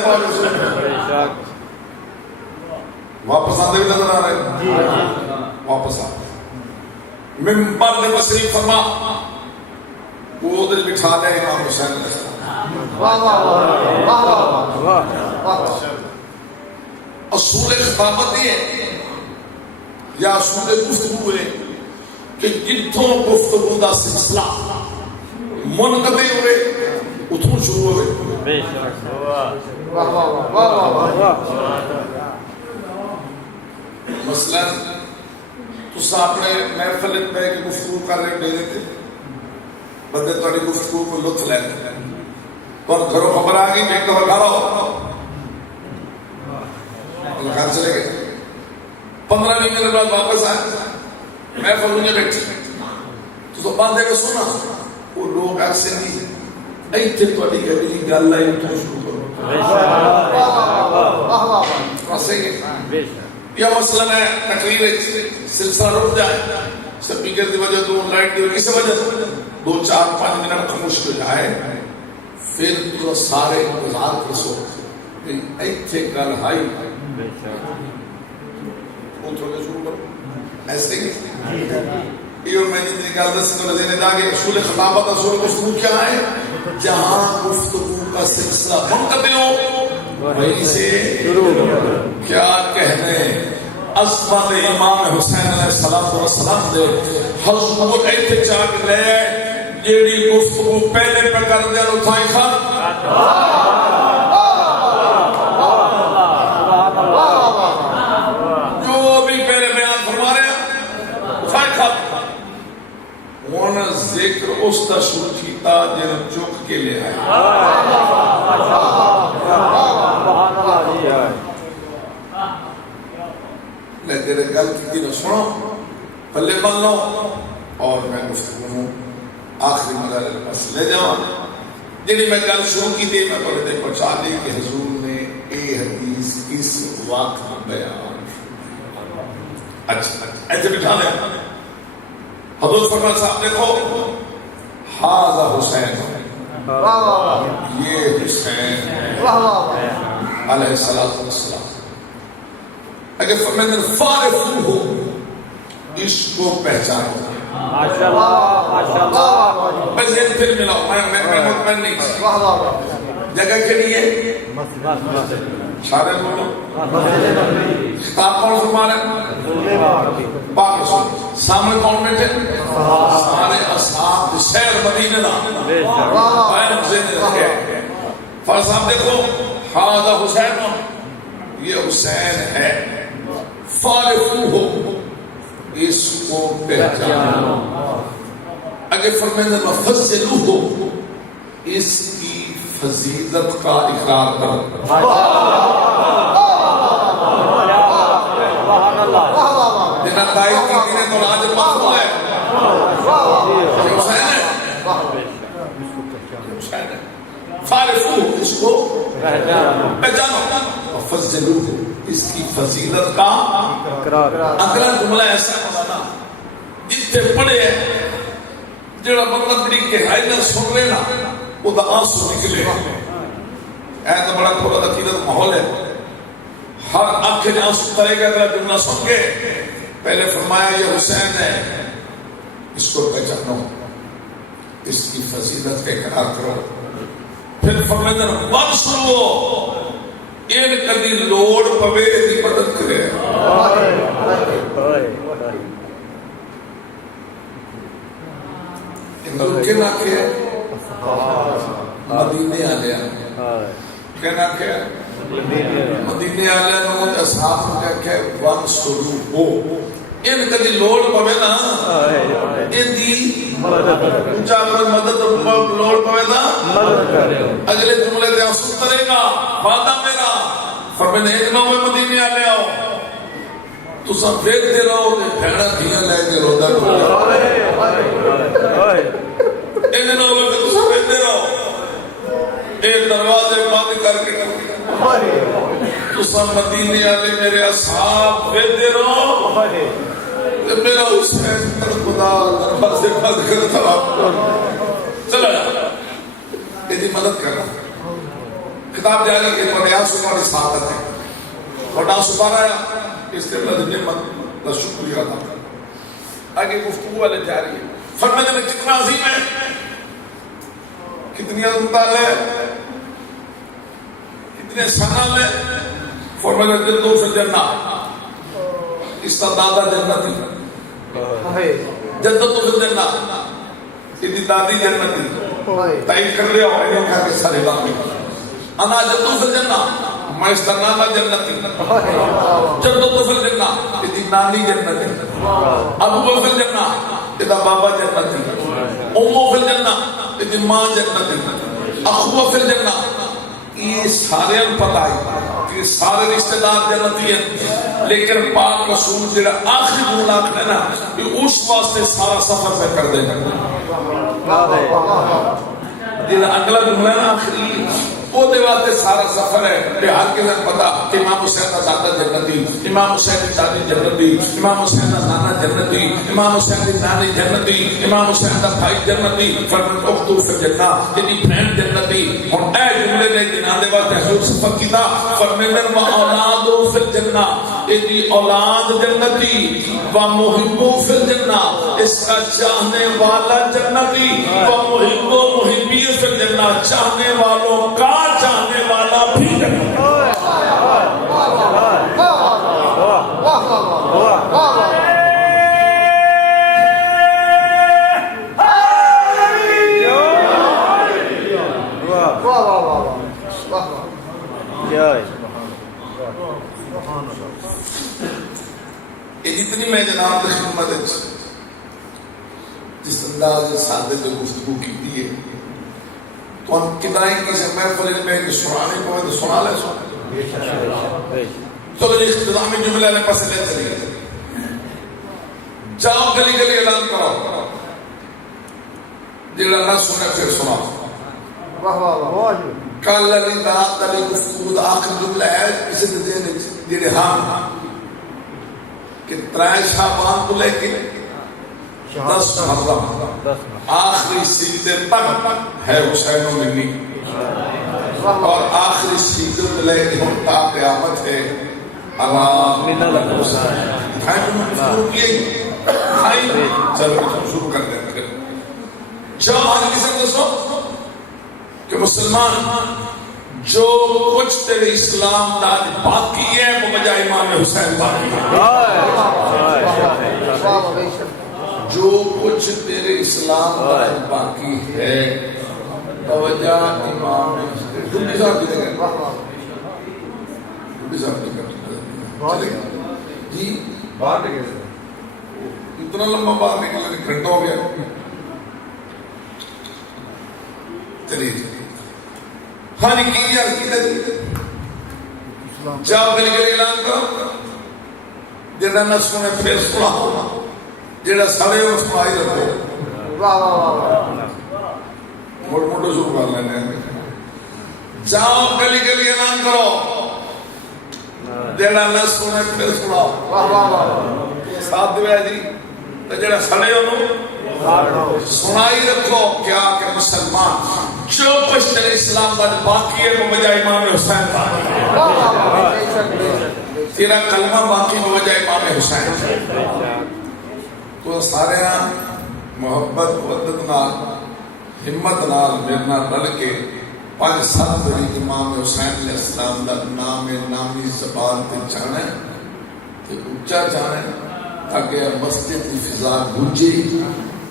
واپس آتے بھی نظر آ رہے. واپس آ ممبر نے تشریف فرما، وہ ادھر بٹھا دے امام حسین علیہ السلام. اصول خطابت یہ ہے یا اصول گفتگو ہے کہ جتوں گفتگو کا سلسلہ منقطع ہوئے اتوں شروع ہوئے. مثلا تسا اپنے محفل پہ گفتگو کر رہے ڈیرے تھے، بندے تھوڑی گفتگو کو لطف لے رہے، تو گھروں خبر آ گئی میں ایک دفعہ گھر آؤ، گھر چلے گئے. 15 منٹ بعد واپس آئے، محفل انہیں بیٹھے تو بندے کو سنا. وہ لوگ ایسے نہیں ایتھے تھوڑی کبھی گل آئی تو شروع کرو. یا مثلا ہے تقریر سلسلہ رک جائے، سپیکر کی وجہ تو لائٹ کی وجہ کسی وجہ 2-4-5 منٹ خاموش ہو جائے، پھر تو سارے انتظار کرسو ایتھے گل ہائی وہ تھوڑے شروع کرو. ایسے ہی یہ میں جتنی گل دس کو نظر دا کہ اصول خطابت اصول گفتگو کیا ہے؟ جہاں گفتگو کا سلسلہ منقطع ہو وہیں سے کیا کہنے عظمت امام حسین علیہ السلام دے حضور ایتھے چاہ کے لے جیڑی گفتگو پہلے پہ کر دیا اتھائی خط جو بھی پہلے بیان فرما رہے ہیں اتھائی خط. انہوں ذکر اس کا شروع کیتا جنہوں چک کے لے آئے. لے تیرے گل کی نہ سنو پلے بن لو اور میں گفتگو آخری مرحلے پاس لے جاؤں. جنہی میں گل شروع کی تھی میں بڑے دے پہنچا دی کہ حضور نے اے حدیث کس واقعہ بیان. اچھا ایسے بٹھا لیں. حضور فرمان صاحب دیکھو حاضر حسین، یہ حسین علیہ السلام. اگر فرمان فارغ ہو اس کو پہچانو. بس یہ پھر ملاؤ میں مطمئن نہیں جگہ کے لیے سارے بولو خطاب کون فرما رہے ہیں؟ پاک رسول. سامنے کون بیٹھے؟ سارے اصحاب سیر مدینہ نا قائم زندہ رکھے. فرض صاحب دیکھو حاضر حسین، یہ حسین ہے. فارغ ہو اس کو پہچانو. اگر فرمائے فضلو ہو اس کی فضیلت کا اقرار کرو. جنہ تائید کی دینے تو راج پاک ہے حسین ہے. فارغ ہو اس کو پہچانو. فضلو ہو اس کی فضیلت کا اقرار. جملہ ایسا بنانا جتنے پڑھے ہیں جڑا بندہ بڑی گہرائی نہ سن رہے نا وہ دا آنسو نکلے. ایسا بڑا تھوڑا عقیدت ماحول ہے، ہر آنکھ نے آنسو کرے گا اگر جملہ سن کے. پہلے فرمایا یہ حسین ہے، اس کو پہچانو، اس کی فضیلت کا اقرار کرو. پھر فرمایا بات سنو ان کدی لوڑ پوے دی مدد کرے. کہنا کہ مدینے آلیا کہنا کہ مدینے آلیا نو اصحاب نے کہ ون سرو ہو ان کدی لوڑ پوے نا ان دی اونچا پر مدد لوڑ پوے نا اگلے جملے دے سترے گا وعدہ میرا فرمایا ایک نو مدینے آلیا ہو تو سب دیکھتے رہو کہ بھیڑا دھیاں لے کے رودا ٹوٹا ان دنوں میں تو سب دیکھتے رہو ایک دروازے بند کر کے تو سب مدینے والے میرے اصحاب دیکھتے رہو کہ میرا حسین پر خدا دروازے بند کرتا رہا چلا یہ مدد کر رہا کتاب جاری کے پڑھیا سماری سعادت ہے بڑا سپارا اس کے بعد نعمت کا شکریہ ادا کرتا آگے گفتگو والے جاری ہے فرمایا نے کتنا عظیم ہے کتنی عظمت ہے کتنے سنال ہے فرمایا جدو فی الجنہ اس کا دادا جنتی جدو فی الجنہ اس کی دادی جنتی تائید کر لیا ہوئے انہوں کہا کہ سارے باقی انا جدو فی الجنہ میں اس کا نانا جنتی جدو فی الجنہ اس کی نانی جنتی ابو فی الجنہ اس کا بابا جنتی امو فی الجنہ اس کی ماں جنتی اخوہ فی الجنہ یہ سارے پتہ ہے کہ سارے رشتہ دار جنتی ہیں لیکن پاک رسول جڑا آخری جملہ ہے نا یہ اس واسطے سارا سفر میں کر دے گا جڑا اگلا جملہ ہے نا آخری وہ دے واسطے سارا سفر ہے کہ ہر کے لئے پتا کہ امام حسین کا دادا جنتی امام حسین کی دادی جنتی امام حسین کا نانا جنتی امام حسین کی نانی جنتی امام حسین کا بھائی جنتی فرمایا اختو فی الجنہ یعنی بہن جنتی اور اے جملے نے جنہاں دے واسطے حضور سفر کیتا فرمایا و اولاد فی الجنہ یعنی اولاد جنتی و محب فی الجنہ اس کا چاہنے والا جنتی و محب محبی فی الجنہ چاہنے والوں کا چاہنے والا بھی جنتی یہ جتنی میں جناب کی خدمت جس انداز سادے جو گفتگو کی ہے تو ہم کتنا ہی کسی محفل میں سنانے کو تو سنا لے چلو یہ اختتامی جملہ نے پس لے چلی جاؤ گلی گلی اعلان کرو جڑا نہ سنے پھر سنا کل علی رات علی گفتگو آخر جملہ ہے کسی دن جڑے ہم کہ 3 شعبان کو لے کے 10 محرم آخری سجدے تک ہے حسین و منی اور آخری سجدے لے کے ہم تا قیامت ہے اللہ من الحسین شروع کیے چلو شروع کر دیں جب ہر کسی دسو کہ مسلمان جو کچھ تیرے اسلام دا باقی ہے وہ بجائے امام حسین باقی ہے جو کچھ تیرے اسلام دا باقی ہے توجہ امام حسین ڈوبی صاحب کی دیکھیں ڈوبی صاحب کی جی باہر نکلے اتنا لمبا باہر نکلنے گھنٹہ ہو گیا چلیے ہاں کی یار کی جاؤ گلی گلی اعلان کرو جڑا نہ سنے پھر سنا جڑا سڑے اس کو آئی رکھو موٹ موٹو شروع کر لینے جاؤ گلی گلی اعلان کرو جڑا نہ سنے پھر سنا ساتھ دے جی تو جڑا سڑے انہوں سنائی رکھو کیا کہ مسلمان جو کچھ تیرے اسلام کا باقی ہے وہ بجائے امام حسین باقی تیرا کلمہ باقی وہ بجائے امام حسین تو سارے محبت ودت نال ہمت نال میرنا رل کے 5-7 بڑی امام حسین علیہ السلام دا نام نامی زبان تے جانے کہ اونچا جانے تاکہ مسجد کی فضا گونجے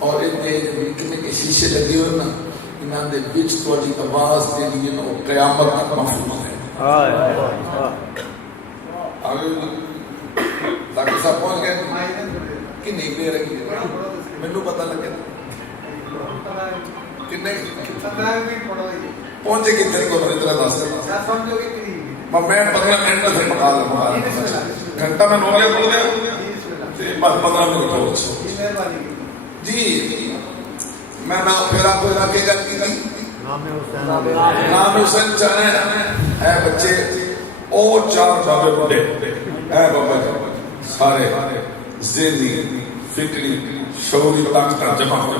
اور اتنے کے شیشے لگے ہوئے نا انہوں نے بچ تھوڑی آواز دے لیے نا قیامت تک محفوظ ہے آگے تاکہ سب پہنچ گئے کہ نہیں دے رہی مینوں پتہ لگے کتنے پہنچے کتنے کو اتنا دس میں 15 منٹ سے پکا لوں گھنٹہ میں نولے بول دیا بس 15 منٹ ہو جی میں نہ پھر آپ کو علاقے گل کی نام حسین چاہنے ہے بچے اور 4 بابے بڑے ہے بابا سارے ذہنی فکری شعوری طاقت جمع ہو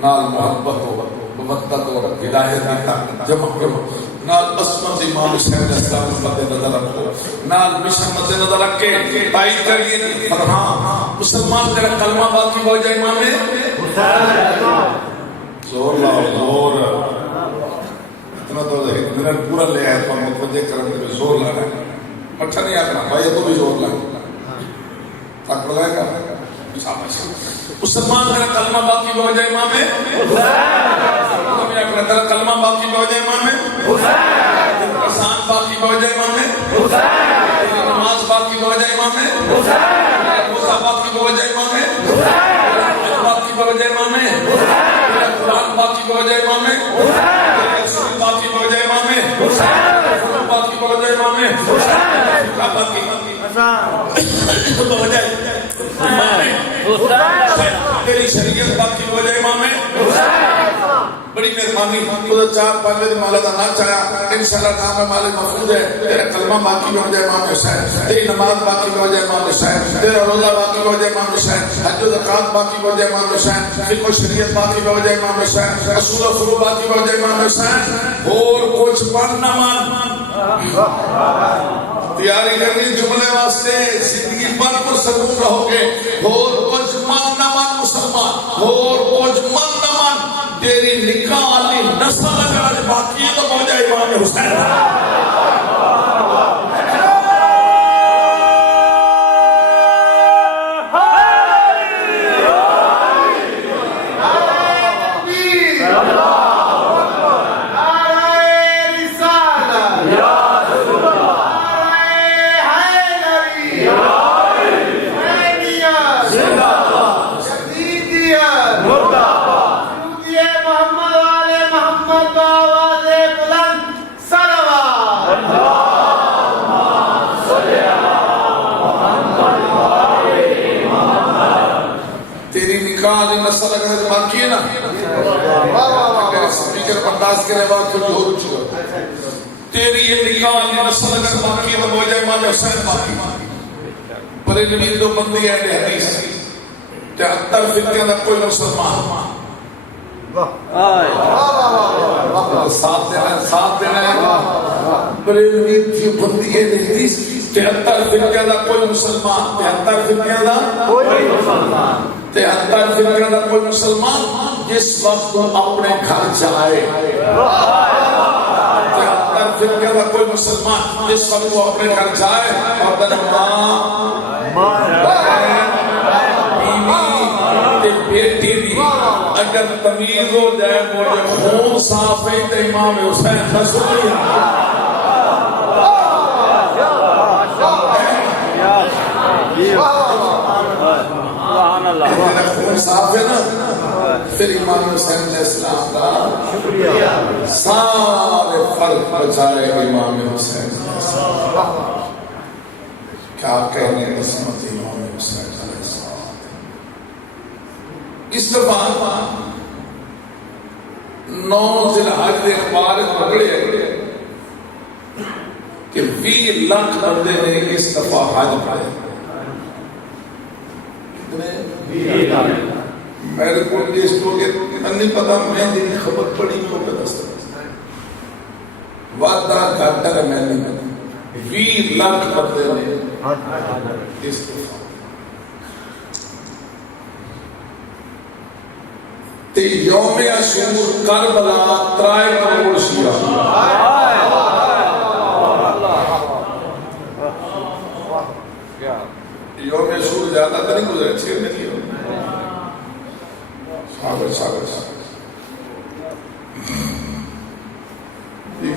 نال محبت ہو مودت ہو ہدایت کی طاقت جمع ہو نال عصمت امام حسین علیہ السلام مد نظر رکھو نال مشن مد نظر رکھ کے تائید کریے فرحان مسلمان تیرا کلمہ باقی ہو جائے امام حسین زور لاؤ زور اتنا تو منٹ پورا لے آئے تو متوجہ کرنے میں زور لانا ہے اچھا نہیں آنا بھائی تو بھی زور لانا تک لگائے گا مسلمان تیرا کلمہ باقی ہو جائے امام حسین تیرا کلمہ باقی ہو جائے امام حسین احسان باقی ہو جائے امام حسین نماز باقی ہو جائے امام حسین روزہ باقی ہو جائے امام حسین باقی ہو جائے امام حسین قرآن باقی ہو جائے امام حسین باقی ہو جائے امام حسین باقی ہو جائے امام حسین باقی ہو جائے تیری شریعت باقی ہو جائے امام بڑی مہربانی خدا 4-5 دن مالا دا نہ چاہیا انشاءاللہ نام مالک محفوظ ہے تیرا کلمہ باقی ہو جائے امام حسین تیری نماز باقی ہو جائے امام حسین تیرا روزہ باقی ہو جائے امام حسین حج و زکات باقی ہو جائے امام حسین فقہ و شریعت باقی ہو جائے امام حسین اصول و فروع باقی ہو جائے امام حسین اور کچھ من نہ من تیاری کرنی جملے واسطے زندگی پر پرسکون رہو گے اور کچھ من نہ من مسلمان اور کچھ من نہ من تیری نکاح علی نسل اگر باقی تو ہو جائے امام حسین نسل اگر باقی ہے نا سپیکر برداشت کرے بات کھلی ہو چکا تیری یہ نکاح نسل اگر باقی ہے تو ہو جائے امام حسین باقی پر علمی دو بندی ہے حدیث 73 فرقے دا کوئی مسلمان ساتھ دینا ہے پر علمی دو بندی ہے حدیث 73 فرقے دا کوئی مسلمان 73 فرقے دا کوئی مسلمان 73 فرقے دا کوئی مسلمان جس وقت وہ اپنے گھر جائے 73 فرقے دا کوئی مسلمان جس وقت وہ اپنے گھر جائے اور بیٹی دی اگر تمیز ہو جائے مجھے خون صاف ہے تو امام حسین رسول خون صاف ہے نا پھر امام حسین علیہ السلام کا سارے فرق بچائے امام حسین کیا کہنے قسمت امام حسین علیہ السلام اس دفعہ 9 ذی الحج کے اخبار پکڑے کہ 20 لاکھ بندے نے اس دفعہ حج پڑھے میرے کو لسٹ ہو گیا نہیں پتا میں دن خبر پڑی کو پتہ سکتا وعدہ کرتا ہے میں نہیں پتا 20 لاکھ بندے نے اس دفعہ تے یوم عاشور کربلا 3 کروڑ شیعہ زیادہ تو نہیں گزرے 6 نہیں ہو شابش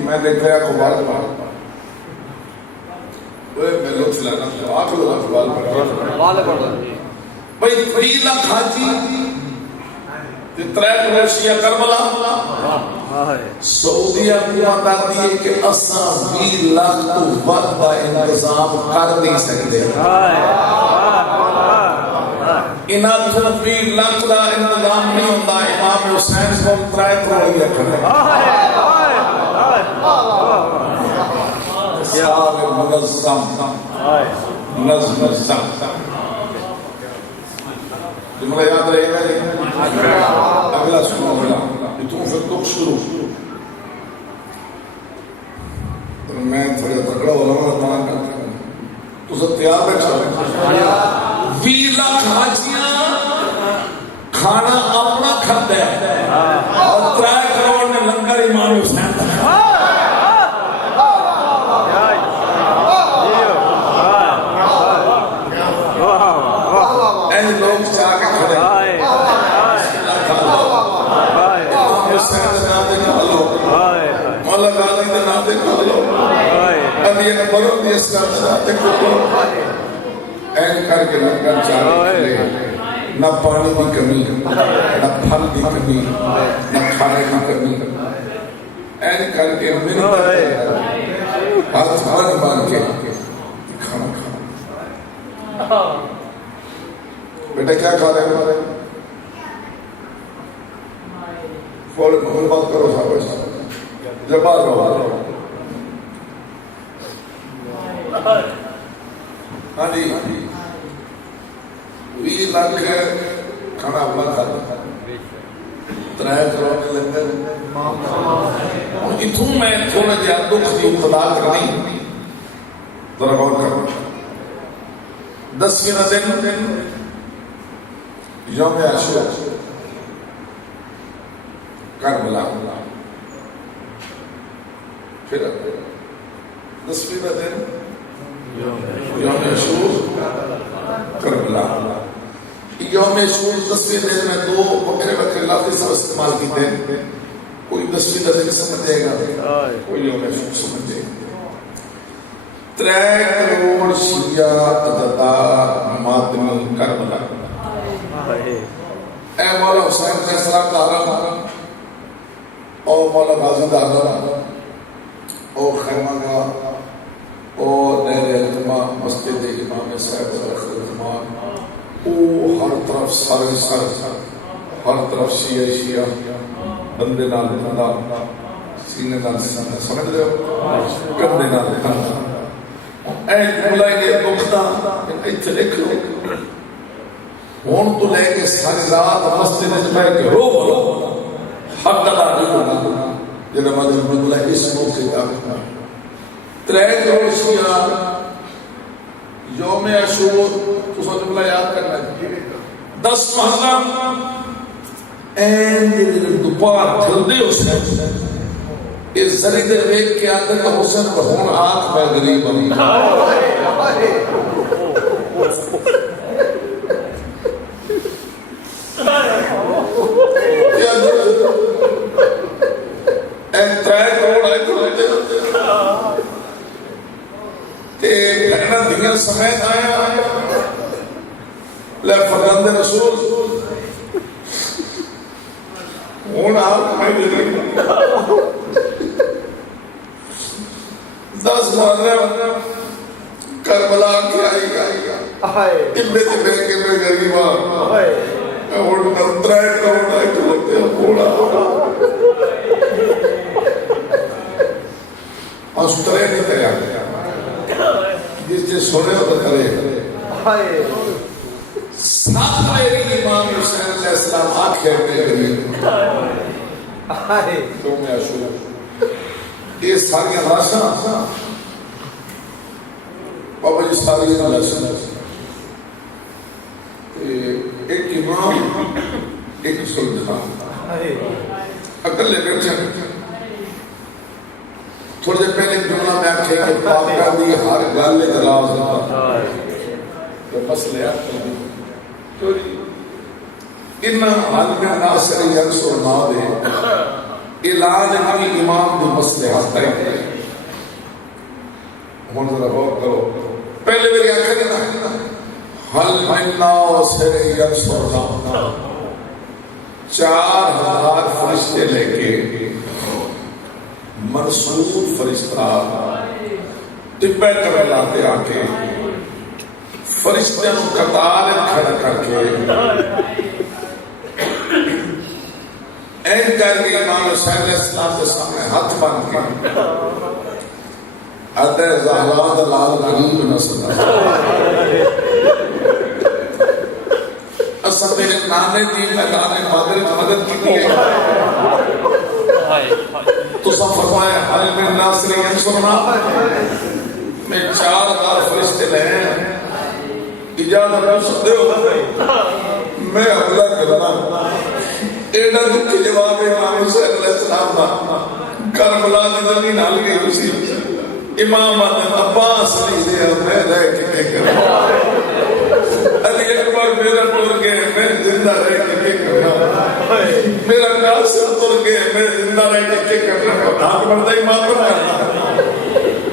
میں دیکھ رہا اخبار میں لطف لینا آپ لوگ اخبار بھائی 3 لاکھ حاجی 3 روشیا کربلا سعودیہ حکومت آتی ہے کہ اساں 20 لاکھ تو ود کا انتظام کر نہیں سکتے انہاں 20 لاکھ کا انتظام نہیں ہوتا امام حسین کو 3 کروڑ کرے سارے منظم جملہ یاد رہے گا اگلا سنو تو پھر دکھ شروع میں تھوڑا تکڑا ہو رہا ہوں تو سب تیار بیٹھا 20 لاکھ حاجیاں کھانا اپنا کھاتے ہیں اور 3 کروڑ نے لنگر امام حسین تک لوگ چاہ کے کھڑے مولا غازی کے نام دے کھا لو علی اکبر دی اس کا نام دے کھا لو این کر کے لنگر چاہ کے نہ پانی کی کمی نہ پھل کی کمی نہ کھانے کی کمی این کر کے ہاتھ بن کے کھانا کھانا بیٹا کیا کھا رہے ہیں فوراً محل بات کرو صاحب جب آ رہا ہاں جی 20 لاکھ کھانا اپنا کھاتا 3 کروڑ لنگر اتوں میں تھوڑا جہا دکھ کی ابتدا کرنی ذرا غور کرو 10 دن یوم عاشورا کربلا پھر 10 دن یوم عاشورا کربلا یوم عاشورا 10 دن میں 2 بکرے لفظ سب استعمال کیتے ہیں کوئی 10 دن سمجھے گا کوئی یوم عاشورا سمجھے گا 3 کروڑ شیعہ عددار ماتمی کربلا اے مولا حسین علیہ السلام دارا اور مولا غازی دارا اور خیمہ گاہ اور نہر التما مسجد امام صاحب الرحمان او ہر طرف سارے ہر طرف شیعہ بندے نال بندہ سینے نال سمجھ رہے ہو کندے نال کندہ اے مولا نے دکھتا ایتھے لکھ لو ہون تو لے کے ساری رات مسجد میں بیٹھ کے رو بولو حق ادا نہیں ہونا جنہاں مدد بندہ اس موقع کا 3 کروڑ شیعہ یوم عاشورا تو سو جملہ یاد کرنا ہے 10 محرم این دوپہر ٹھلدے حسین اس ذریعے دے ویک کے آتے کا حسین کو ہون آنکھ میں غریب ہوں سمیت آیا لے فرزند رسول ہون آپ میں دے رہی 10 محرم کربلا کے آئی گا تبے کے میں غریبا ہون 3 کروڑ آئی تو لگتے ہیں بوڑا اس طرح نہیں تیار جس جس سونے ہوتا کرے 7 میری امام حسین علیہ السلام آنکھیں پہ غریب یوم عاشورا یہ ساری لاشاں بابا جی ساری لاشاں ایک امام ایک سلطان اکلے بیٹھے تھوڑے پہلے جملہ میں آکھے کہ پاک کا دی ہر گل اعتراض ہوتا جو مسئلے اکل چوری ان عالم ناصر ینصر دے اعلان کی امام دی مسئلے طے کرے ہن ذرا غور کرو پہلے میری آخر نا حل من ناصر ینصر 4000 فرشتے لے کے منصور فرشتہ ٹبے کرلا کے آ کے فرشتوں قطار کھڑا کر کے این کر کے امام حسین علیہ السلام کے سامنے ہاتھ بن کے ادھر زہرا دلال غریب نسل اصل میرے نانے دی میں نانے مدد کی ہے تو سب فرمایا حل من ناصر ینصرنا میں 4000 فرشتے لے اجازت کر سکتے ہو میں حملہ کرنا ایڈا دکھ جواب امام حسین علیہ السلام دا کربلا دی زمین حل گئی اسی امام عباس نہیں دیا میں رہ کے کرنا علی اکبر میرا ٹر گئے میں زندہ رہ کے کرنا میرا قاسم ٹر گئے میں زندہ رہ کے کرنا آپ بڑھتا ہی ماں کرنا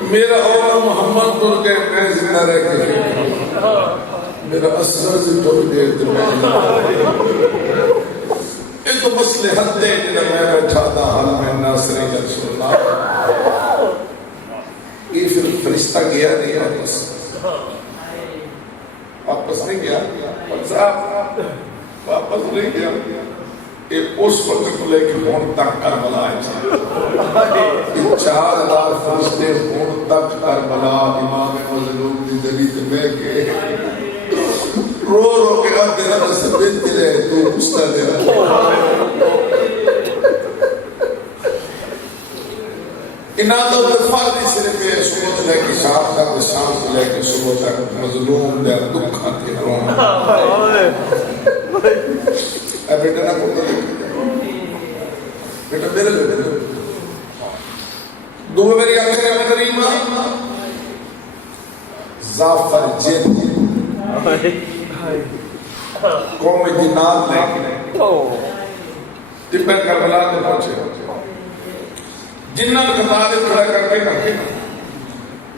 میرا اولا محمد ٹر گئے میں زندہ رہ کے کرنا میرا اسرار سے ٹر گئے تو میں ایک تو مسئلے حد دے کہ میں بیٹھا تھا حل میں ناصر ینصر اللہ یہ پھر فرشتہ گیا نہیں واپس نہیں گیا واپس نہیں گیا یہ اس وقت کو لے کے ہون تک کربلا ہے 4000 فرشتے ہون تک کربلا امام مظلوم دی دلیل میں کے رو رو کے آدھے رہا سے بنتی رہے تو گستا دے رہا انہوں نے فرضی صرف یہ صبح سے لے کے شام تک شام سے لے کے صبح تک مظلوم دے دکھا کے رونا اے بیٹا نہ کو بیٹا میرے لے دو میری آخر کریمہ زعفر جن قوم جنات لے کے تبے کربلا کے پہنچے جنہ قطار کھڑا کر کے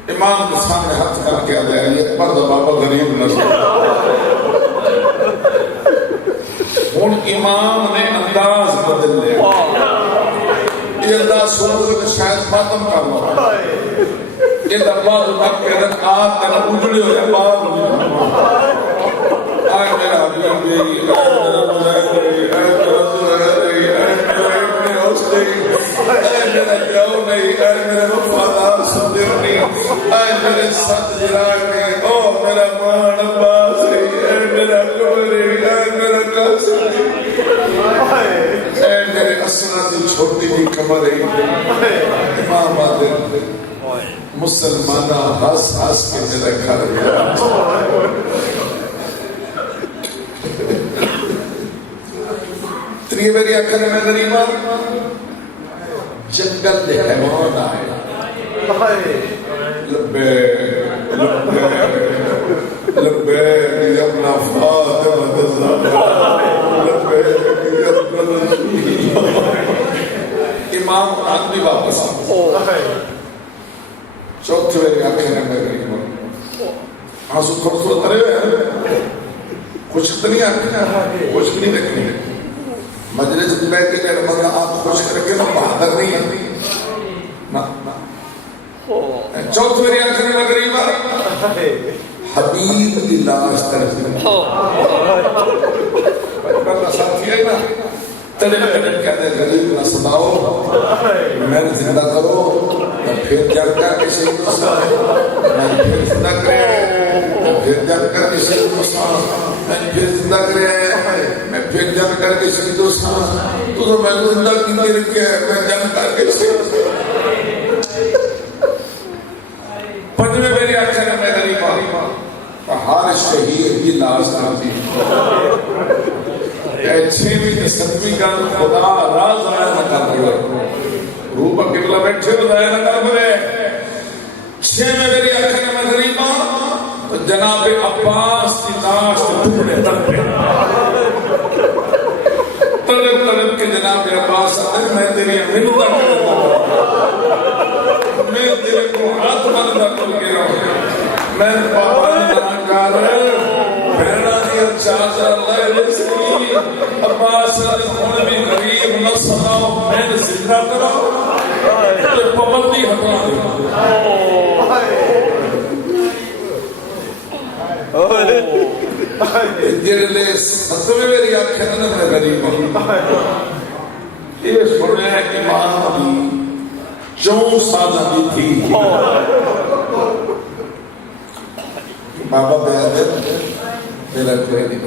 امام کے سامنے ہاتھ کر کے آدھے یہ پر بابا غریب نسل ان امام نے انداز بدل لیا یہ انداز سوچ کے شاید فاطم کرنا یہ دربار تک کے رکھ آپ کا اجڑے ہو جائے بار آئے میرا حبیب میری اے میرا مزائی اے میرا دلہری اے میرا حسنی اے میرا جو نہیں اے میرا وفادار صدرنی اے میرے ست جراغی او میرا مان عباسی اے میرا کبری اے میرا قاسمی اے میرے اسرہ چھوٹی ہی کمری امام آدھر مسلمانہ ہس ہس کے میرے گھر گیا تری میری اکھر میں غریبہ جنگل دے حیوان آئے لبے لبے لبے یا اپنا فاطمہ الزہرا لبے یا اپنا امام آدمی واپس چوتھے میری اکھر میں غریبہ آنسو خوبصورت کرے ہوئے کچھ نہیں آتی کچھ نہیں دیکھنی مجلس میں بیٹھ کے میرا بندہ آپ خوش کر کے بہادر نہیں ہے چوتھ میری آنکھ میں غریبہ حبیب کی لاش طرف بندہ ساتھی ہے نا تڑے میں کہتے ہیں غریب نہ صداؤ میں زندہ کرو میں پھر جگ کر کے شہید مسان میں پھر زندہ کرے میں پھر جگ کر کے شہید مسان میں پھر زندہ کرے میں پھر جگ کر کے شہید مسان تو میں زندہ کی میرے کے میں جگ کر کے شہید پنجویں میری آنکھیں میں غریبہ ہر شہید کی لاش آتی چھویں ستویں کا خدا راز آیا نہ کر رہے روح پر قبلہ بیٹھے بتایا نہ کر رہے چھویں میری آنکھیں میں غریبہ تو جناب عباس کی لاش کے ٹکڑے تڑپے تڑپ تڑپ کے جناب عباس آتے میں تیری منتہ کرتا میں تیرے کو ہاتھ بندہ کر گیا میں بابا نے کہا بہنا دیا چاچا اللہ رسکی عباس ہونے بھی غریب نہ سناؤ میں نے زندہ کرا تو پابندی ہٹا دے جڑے ستویں میری آنکھیں نہ میں غریب یہ سنیا ہے کہ ماں بھی 4 سال کی تھی بابا بیعت میرا کوئی نہیں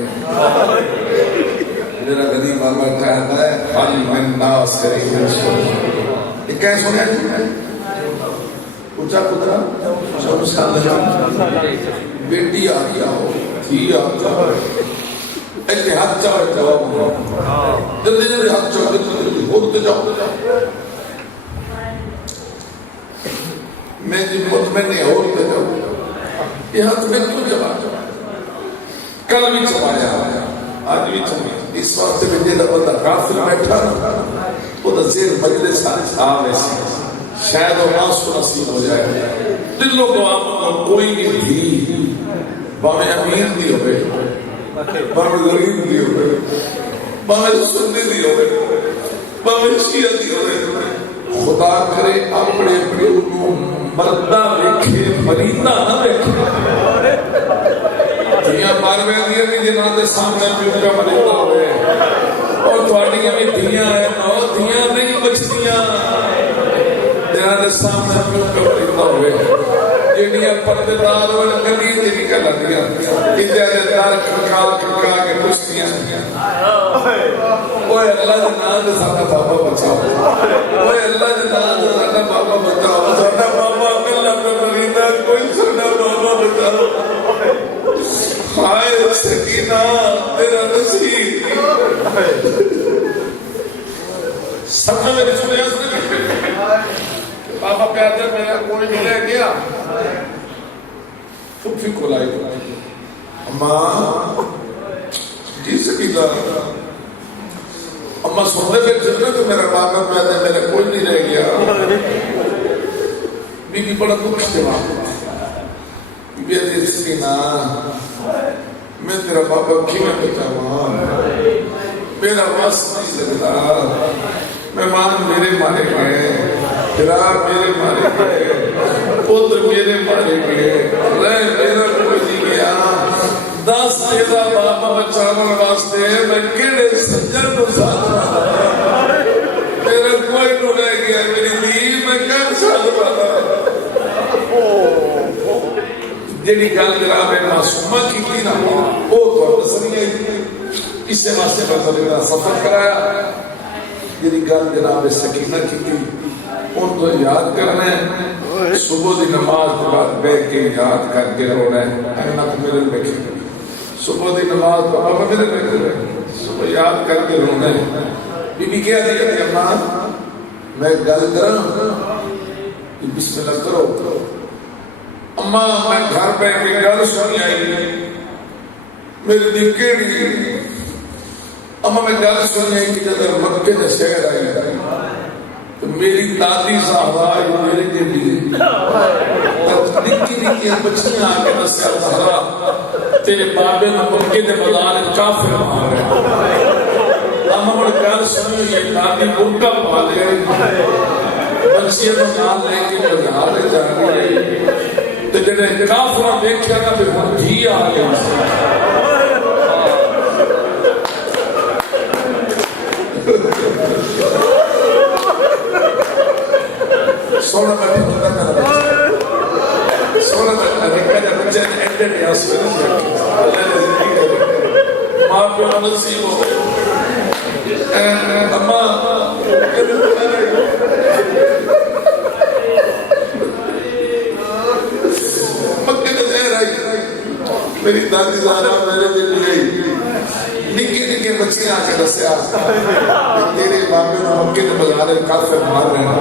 میرا غریب بابا کہتا ہے خالی من ناس کریں یہ کہیں سنیا ہے پوچھا پترا 4 سال بیٹی آ گیا ہو تھی آپ جاؤ ایسے ہاتھ چاہے جواب جلدی جلدی ہاتھ چاہے جلدی ہوتے جاؤ میں جب مطمئن نہیں ہوتے جاؤ یہ ہاتھ میں کیوں جواب کل بھی چپایا آج بھی چپایا اس وقت میں جیدہ بندہ غافل بیٹھا وہ دا زیر مجلس آم ایسی شاید وہ ناس کو نصیب ہو جائے دلوں کو آپ کوئی نہیں تھی باہمیں امیر دی ہوئے باہمیں غریب دی ہوئے باہمیں سننے دی ہوئے باہمیں شیعہ دی ہوئے خدا کرے اپنے پیونوں مردہ دیکھے مریدہ نہ دیکھے دنیا ماروے دیا کہ جنہاں دے سامنے پیوں کا مریدہ ہوئے اور توڑی ہمیں دنیا ہے اور دنیا نہیں بچتیاں جنہاں دے سامنے پیوں کا مریدہ ہوئے جنہاں پردے دار ہوئے گلی دے نکل دیا اتیا دے دار کھکا کے کشتیاں اوہ اللہ جنہاں دے سامنے بابا بچاؤ اوہ اللہ جنہاں دے سامنے بابا بچاؤ سامنے بابا اللہ پہ مریدہ کوئی سامنے بابا بچاؤ ہائے سکینہ تیرا نصیب سب میں میری سنے بابا پیادر میرا کوئی نہیں رہ گیا پھوپھی کو لائی اماں جی سکینہ اماں سننے پہ جلنے تو میرا بابا پیادر میرا کوئی نہیں رہ گیا بی بی بڑا دکھ سے بی بی عزیز سکینہ میں تیرا بابا کیوں بچاواں میرا واسط نہیں لگتا مہمان میرے مارے گئے پھرا میرے مارے گئے پتر میرے مارے گئے رہ میرا کوئی نہیں گیا 10 تیرا بابا بچانے واسطے میں کیڑے سجن کو ساتھ رہا میرا کوئی نہ رہ گیا میری دی میں کیا ساتھ رہا جنہی گل جناب معصومہ کی تھی نا وہ تو نظریہ اسے واسطے بزرگ کا سفر کرایا جنہی گل جناب سکینہ کی تھی ان کو یاد کرنا ہے صبح دی نماز کے بعد بیٹھ کے یاد کر کے رونا ہے اگنا تو میرے بیٹھے صبح دی نماز کے بعد میرے بیٹھے صبح یاد کر کے رونا ہے بی بی کیا دیا کہ اماں میں گل کروں بسم اللہ کرو اماں میں گھر بیٹھ کے گل سنی آئی میری دکھے نہیں اماں میں گل سنی آئی کہ جب مکے نے شہر آئی تو میری دادی صاحب آئی میرے جیلی نکی نکی بچیاں آگے نسیا سہرا تیرے بابے نے مکے نے مدار کافر مار رہے اماں میں گل سنی آئی دادی برکا پا لے بچیاں نے نال لے کے مدار جا رہے تو جنہیں کافرہ دیکھیا نا پھر وہ بھی آگے سونا میں بھی بندہ کرنا بچے سونا میں نکا جا بچے نے انڈے نہیں آسوے اللہ نے زندگی کرے ماں پہ نصیب ہو اماں میری دادی زہرا میرے دل گئی نکی نکی بچیاں آ کے دسیا تیرے بابے نے مکے نے بازار کافر مار رہے ہیں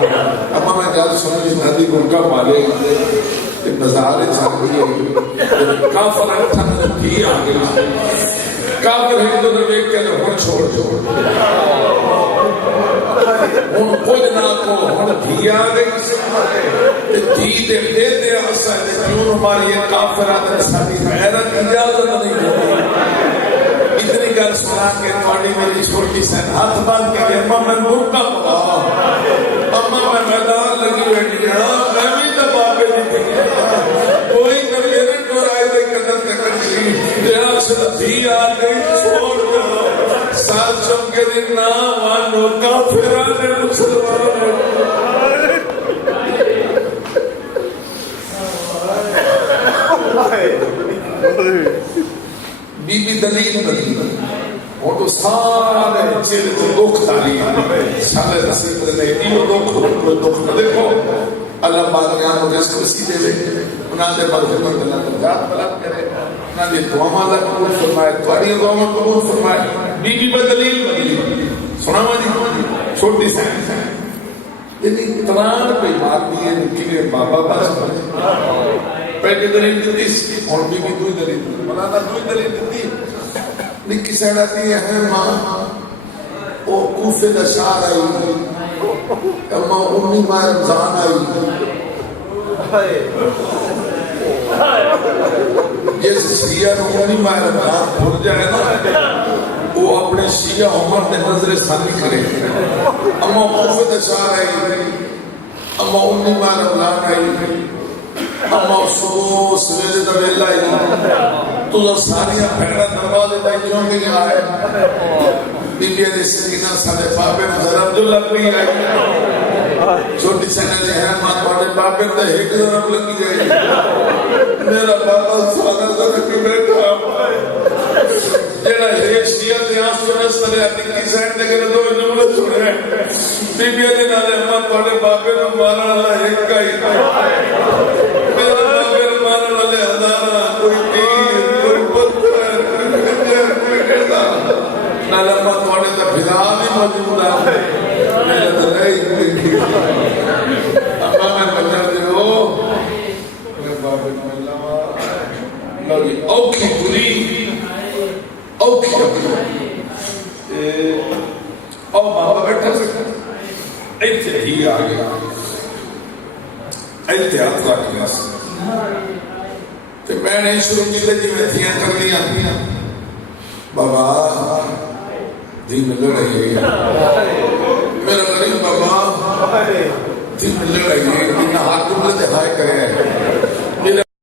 اما میں گل سنوں جی دادی گلکا مارے نظارے چاہیے کافر اٹھن بھی آ گئی کافر ہندو نے دیکھ کے ہوں چھوڑ ہوں کچھ نہ کو ہوں دھی آ گئی دھی دے دے دے اسا کیوں ہماری کافر آتے ساری غیرت اجازت نہیں دیتی اتنی گل سنا کے تھوڑی میری چھوٹی سین ہاتھ باندھ کے اما میں موقع پا اما میں میدان لگی بیٹھی میں بھی تو بابے نہیں تھی کوئی کبھی نہیں ٹورائے دے قدر تکڑی جہاں سے دھی آ گئی چھوڑ دو سال چم کے دن نہ وانو کافران نے مسلمان بی بی دلیل دلیل وہ تو سارے چیل تو دکھ دالی سارے نصیب نے ایو دکھ دیکھو اللہ باغیان کو جس کو سیدھے لے انہاں دے مرحمت اللہ درجات بلند کرے انہاں دی دعاواں اللہ قبول فرمائے تواڈی دعاواں قبول فرمائے بی بی دلیل دلیل سناواں جی چھوٹی سی یعنی تران پہ بات بھی ہے کہ بابا باس پہلے دلیل دیتی اور بی بی دوئی دلیل مولانا دوئی دلیل دیتی نکی سیڑ آتی ہے ماں او کوفے دا شار آئی اما امی ماں رمضان آئی جیسے شیعہ نو امی ماں رمضان بھول جائے نا وہ اپنے شیعہ عمر نے نظر ثانی کرے اما کوفے دا شار آئی اما امی ماں رمضان آئی اما صبح سویرے دا ویلا آئی تو ساریاں پھیڑا دروازے دا کیوں نہیں آئے بی بی علیہ سکینہ سارے بابے مظرم جو لگ رہی آئی چھوٹی سنہ جی ہے ماں توڑے بابے دا ایک ضرب لگی جائے میرا بابا سوانا ذرا کی بیٹھا جیڑا ہے شیعہ دیاں سنے سنے نکی سائن دے گرے دو جملے سنے بی بی علیہ نالے ماں توڑے بابے نو مارا اللہ ایک کا ہی میرا بابے نو مارا اللہ ہزارہ کوئی تیر کوئی پتھر کوئی گنجر کوئی گردہ نالے ماں توڑے تا بھلا بھی موجود ہے میرا دلائی کوئی اما میں بچر دے ہو میرے بابے نو اللہ لوگی اوکھی پوری اوکھی او بابا بیٹھا سکتا ایتھے ہی آگیا ایتھے ہاتھ رکھ گیا کہ میں نہیں شروع کی تھی جی میں تھیاں کر لیا بابا دھی میں لڑ رہی ہے میرا غریب بابا دھی میں لڑ رہی ہے کہ ہاتھ کملے دکھائے کرے